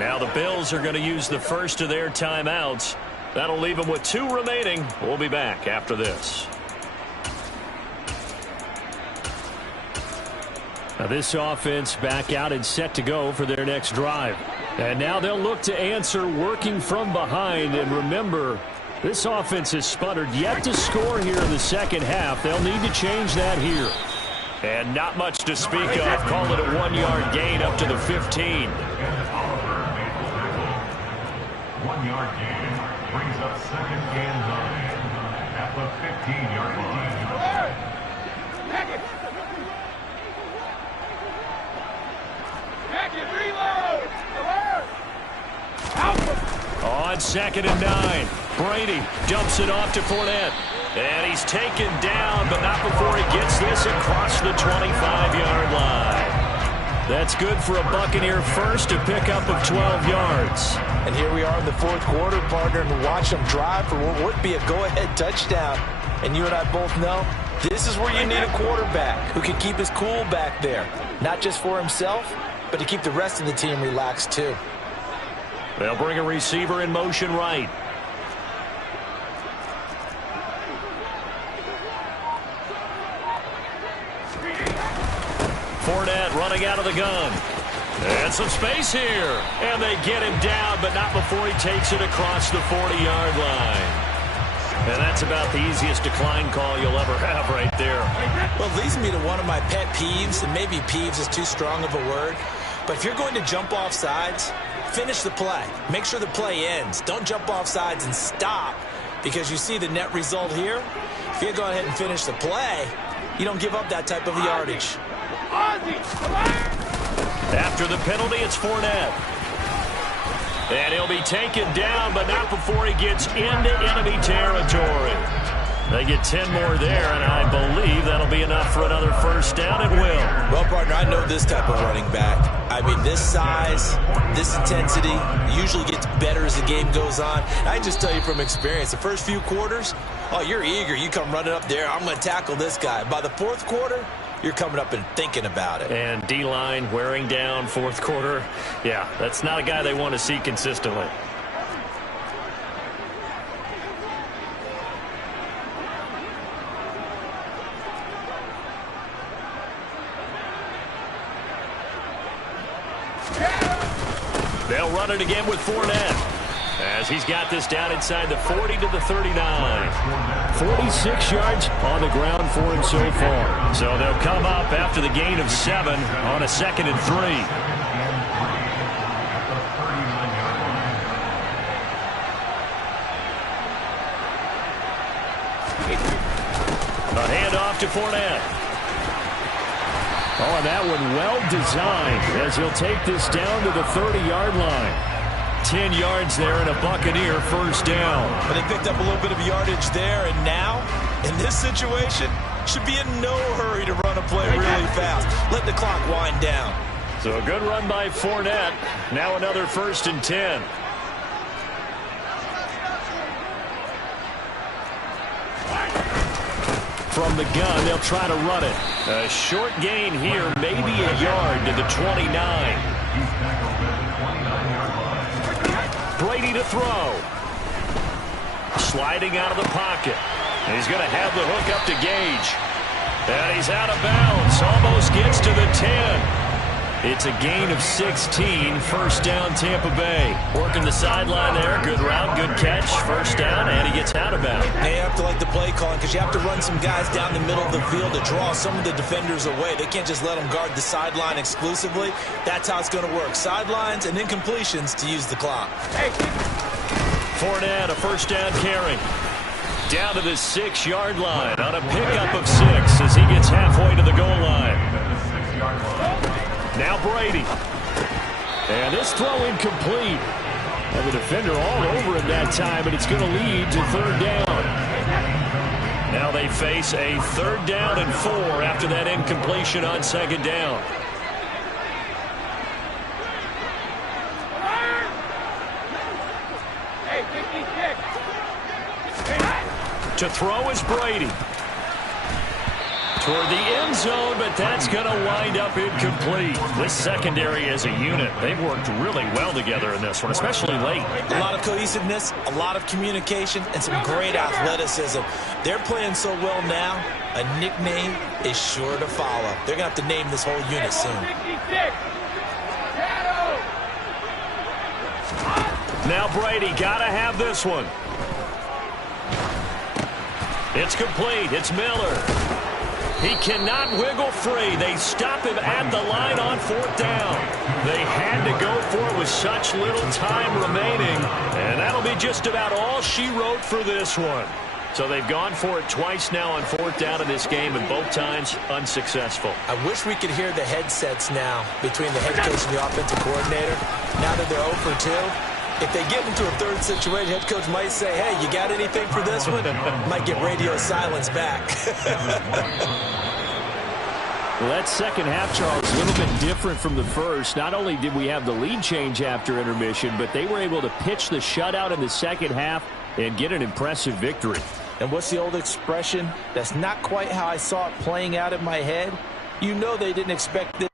Now the Bills are going to use the first of their timeouts. That'll leave them with 2 remaining. We'll be back after this. Now this offense back out and set to go for their next drive. And now they'll look to answer working from behind. And remember, this offense has sputtered yet to score here in the second half. They'll need to change that here. And not much to speak of. Call it a 1-yard gain up to the 15. 1-yard gain brings up second and 9 at the 15-yard line. On 2nd and 9, Brady dumps it off to Fournette. And he's taken down, but not before he gets this across the 25-yard line. That's good for a Buccaneer first, to pick up of 12 yards. And here we are in the fourth quarter, partner, and watch them drive for what would be a go-ahead touchdown. And you and I both know this is where you need a quarterback who can keep his cool back there. Not just for himself, but to keep the rest of the team relaxed too. They'll bring a receiver in motion right. Fournette running out of the gun. And some space here. And they get him down, but not before he takes it across the 40-yard line. And that's about the easiest decline call you'll ever have right there. Well, it leads me to one of my pet peeves, and maybe peeves is too strong of a word. But if you're going to jump off sides, finish the play. Make sure the play ends. Don't jump off sides and stop, because you see the net result here. If you go ahead and finish the play, you don't give up that type of yardage. After the penalty, it's Fournette. And he'll be taken down, but not before he gets into enemy territory. They get 10 more there, and I believe that'll be enough for another first down. It will. Well, partner, I know this type of running back. I mean, this size, this intensity usually gets better as the game goes on. I can just tell you from experience, the first few quarters, oh, you're eager. You come running up there. I'm going to tackle this guy. By the fourth quarter, you're coming up and thinking about it. And D-line wearing down fourth quarter. Yeah, that's not a guy they want to see consistently. They'll run it again with Fournette, as he's got this down inside the 40 to the 39. 46 yards on the ground for him so far. So they'll come up after the gain of 7 on a 2nd and 3. A handoff to Fournette. Oh, and that one well designed, as he'll take this down to the 30-yard line. 10 yards there and a Buccaneer first down. But they picked up a little bit of yardage there, and now, in this situation, should be in no hurry to run a play really fast. Let the clock wind down. So a good run by Fournette. Now another 1st and 10. From the gun, they'll try to run it. A short gain here, maybe a yard to the 29. Brady to throw. Sliding out of the pocket. And he's going to have the hook up to Gage. And he's out of bounds. Almost gets to the 10. It's a gain of 16. First down, Tampa Bay. Working the sideline there. Good route, good catch. First down, and he gets out of bounds. They have to like the play calling, because you have to run some guys down the middle of the field to draw some of the defenders away. They can't just let them guard the sideline exclusively. That's how it's going to work. Sidelines and incompletions to use the clock. Fournette, a first down carry. Down to the 6-yard line on a pickup of 6 as he gets halfway to the goal line. Now Brady. And this throw incomplete. And the defender all over him that time, and it's going to lead to 3rd down. Now they face a 3rd down and 4 after that incompletion on 2nd down. To throw is Brady. Toward the end zone, but that's going to wind up incomplete. This secondary as a unit, they've worked really well together in this one, especially late. A lot of cohesiveness, a lot of communication, and some great athleticism. They're playing so well now, a nickname is sure to follow. They're going to have to name this whole unit soon. Now Brady got to have this one. It's complete. It's Miller. He cannot wiggle free. They stop him at the line on 4th down. They had to go for it with such little time remaining. And that'll be just about all she wrote for this one. So they've gone for it twice now on 4th down in this game, and both times unsuccessful. I wish we could hear the headsets now between the head coach and the offensive coordinator. Now that they're 0 for 2. If they get into a third situation, head coach might say, hey, you got anything for this one? Might get radio silence back. Well, that second half, Charles, a little bit different from the first. Not only did we have the lead change after intermission, but they were able to pitch the shutout in the second half and get an impressive victory. And what's the old expression? That's not quite how I saw it playing out in my head. You know they didn't expect this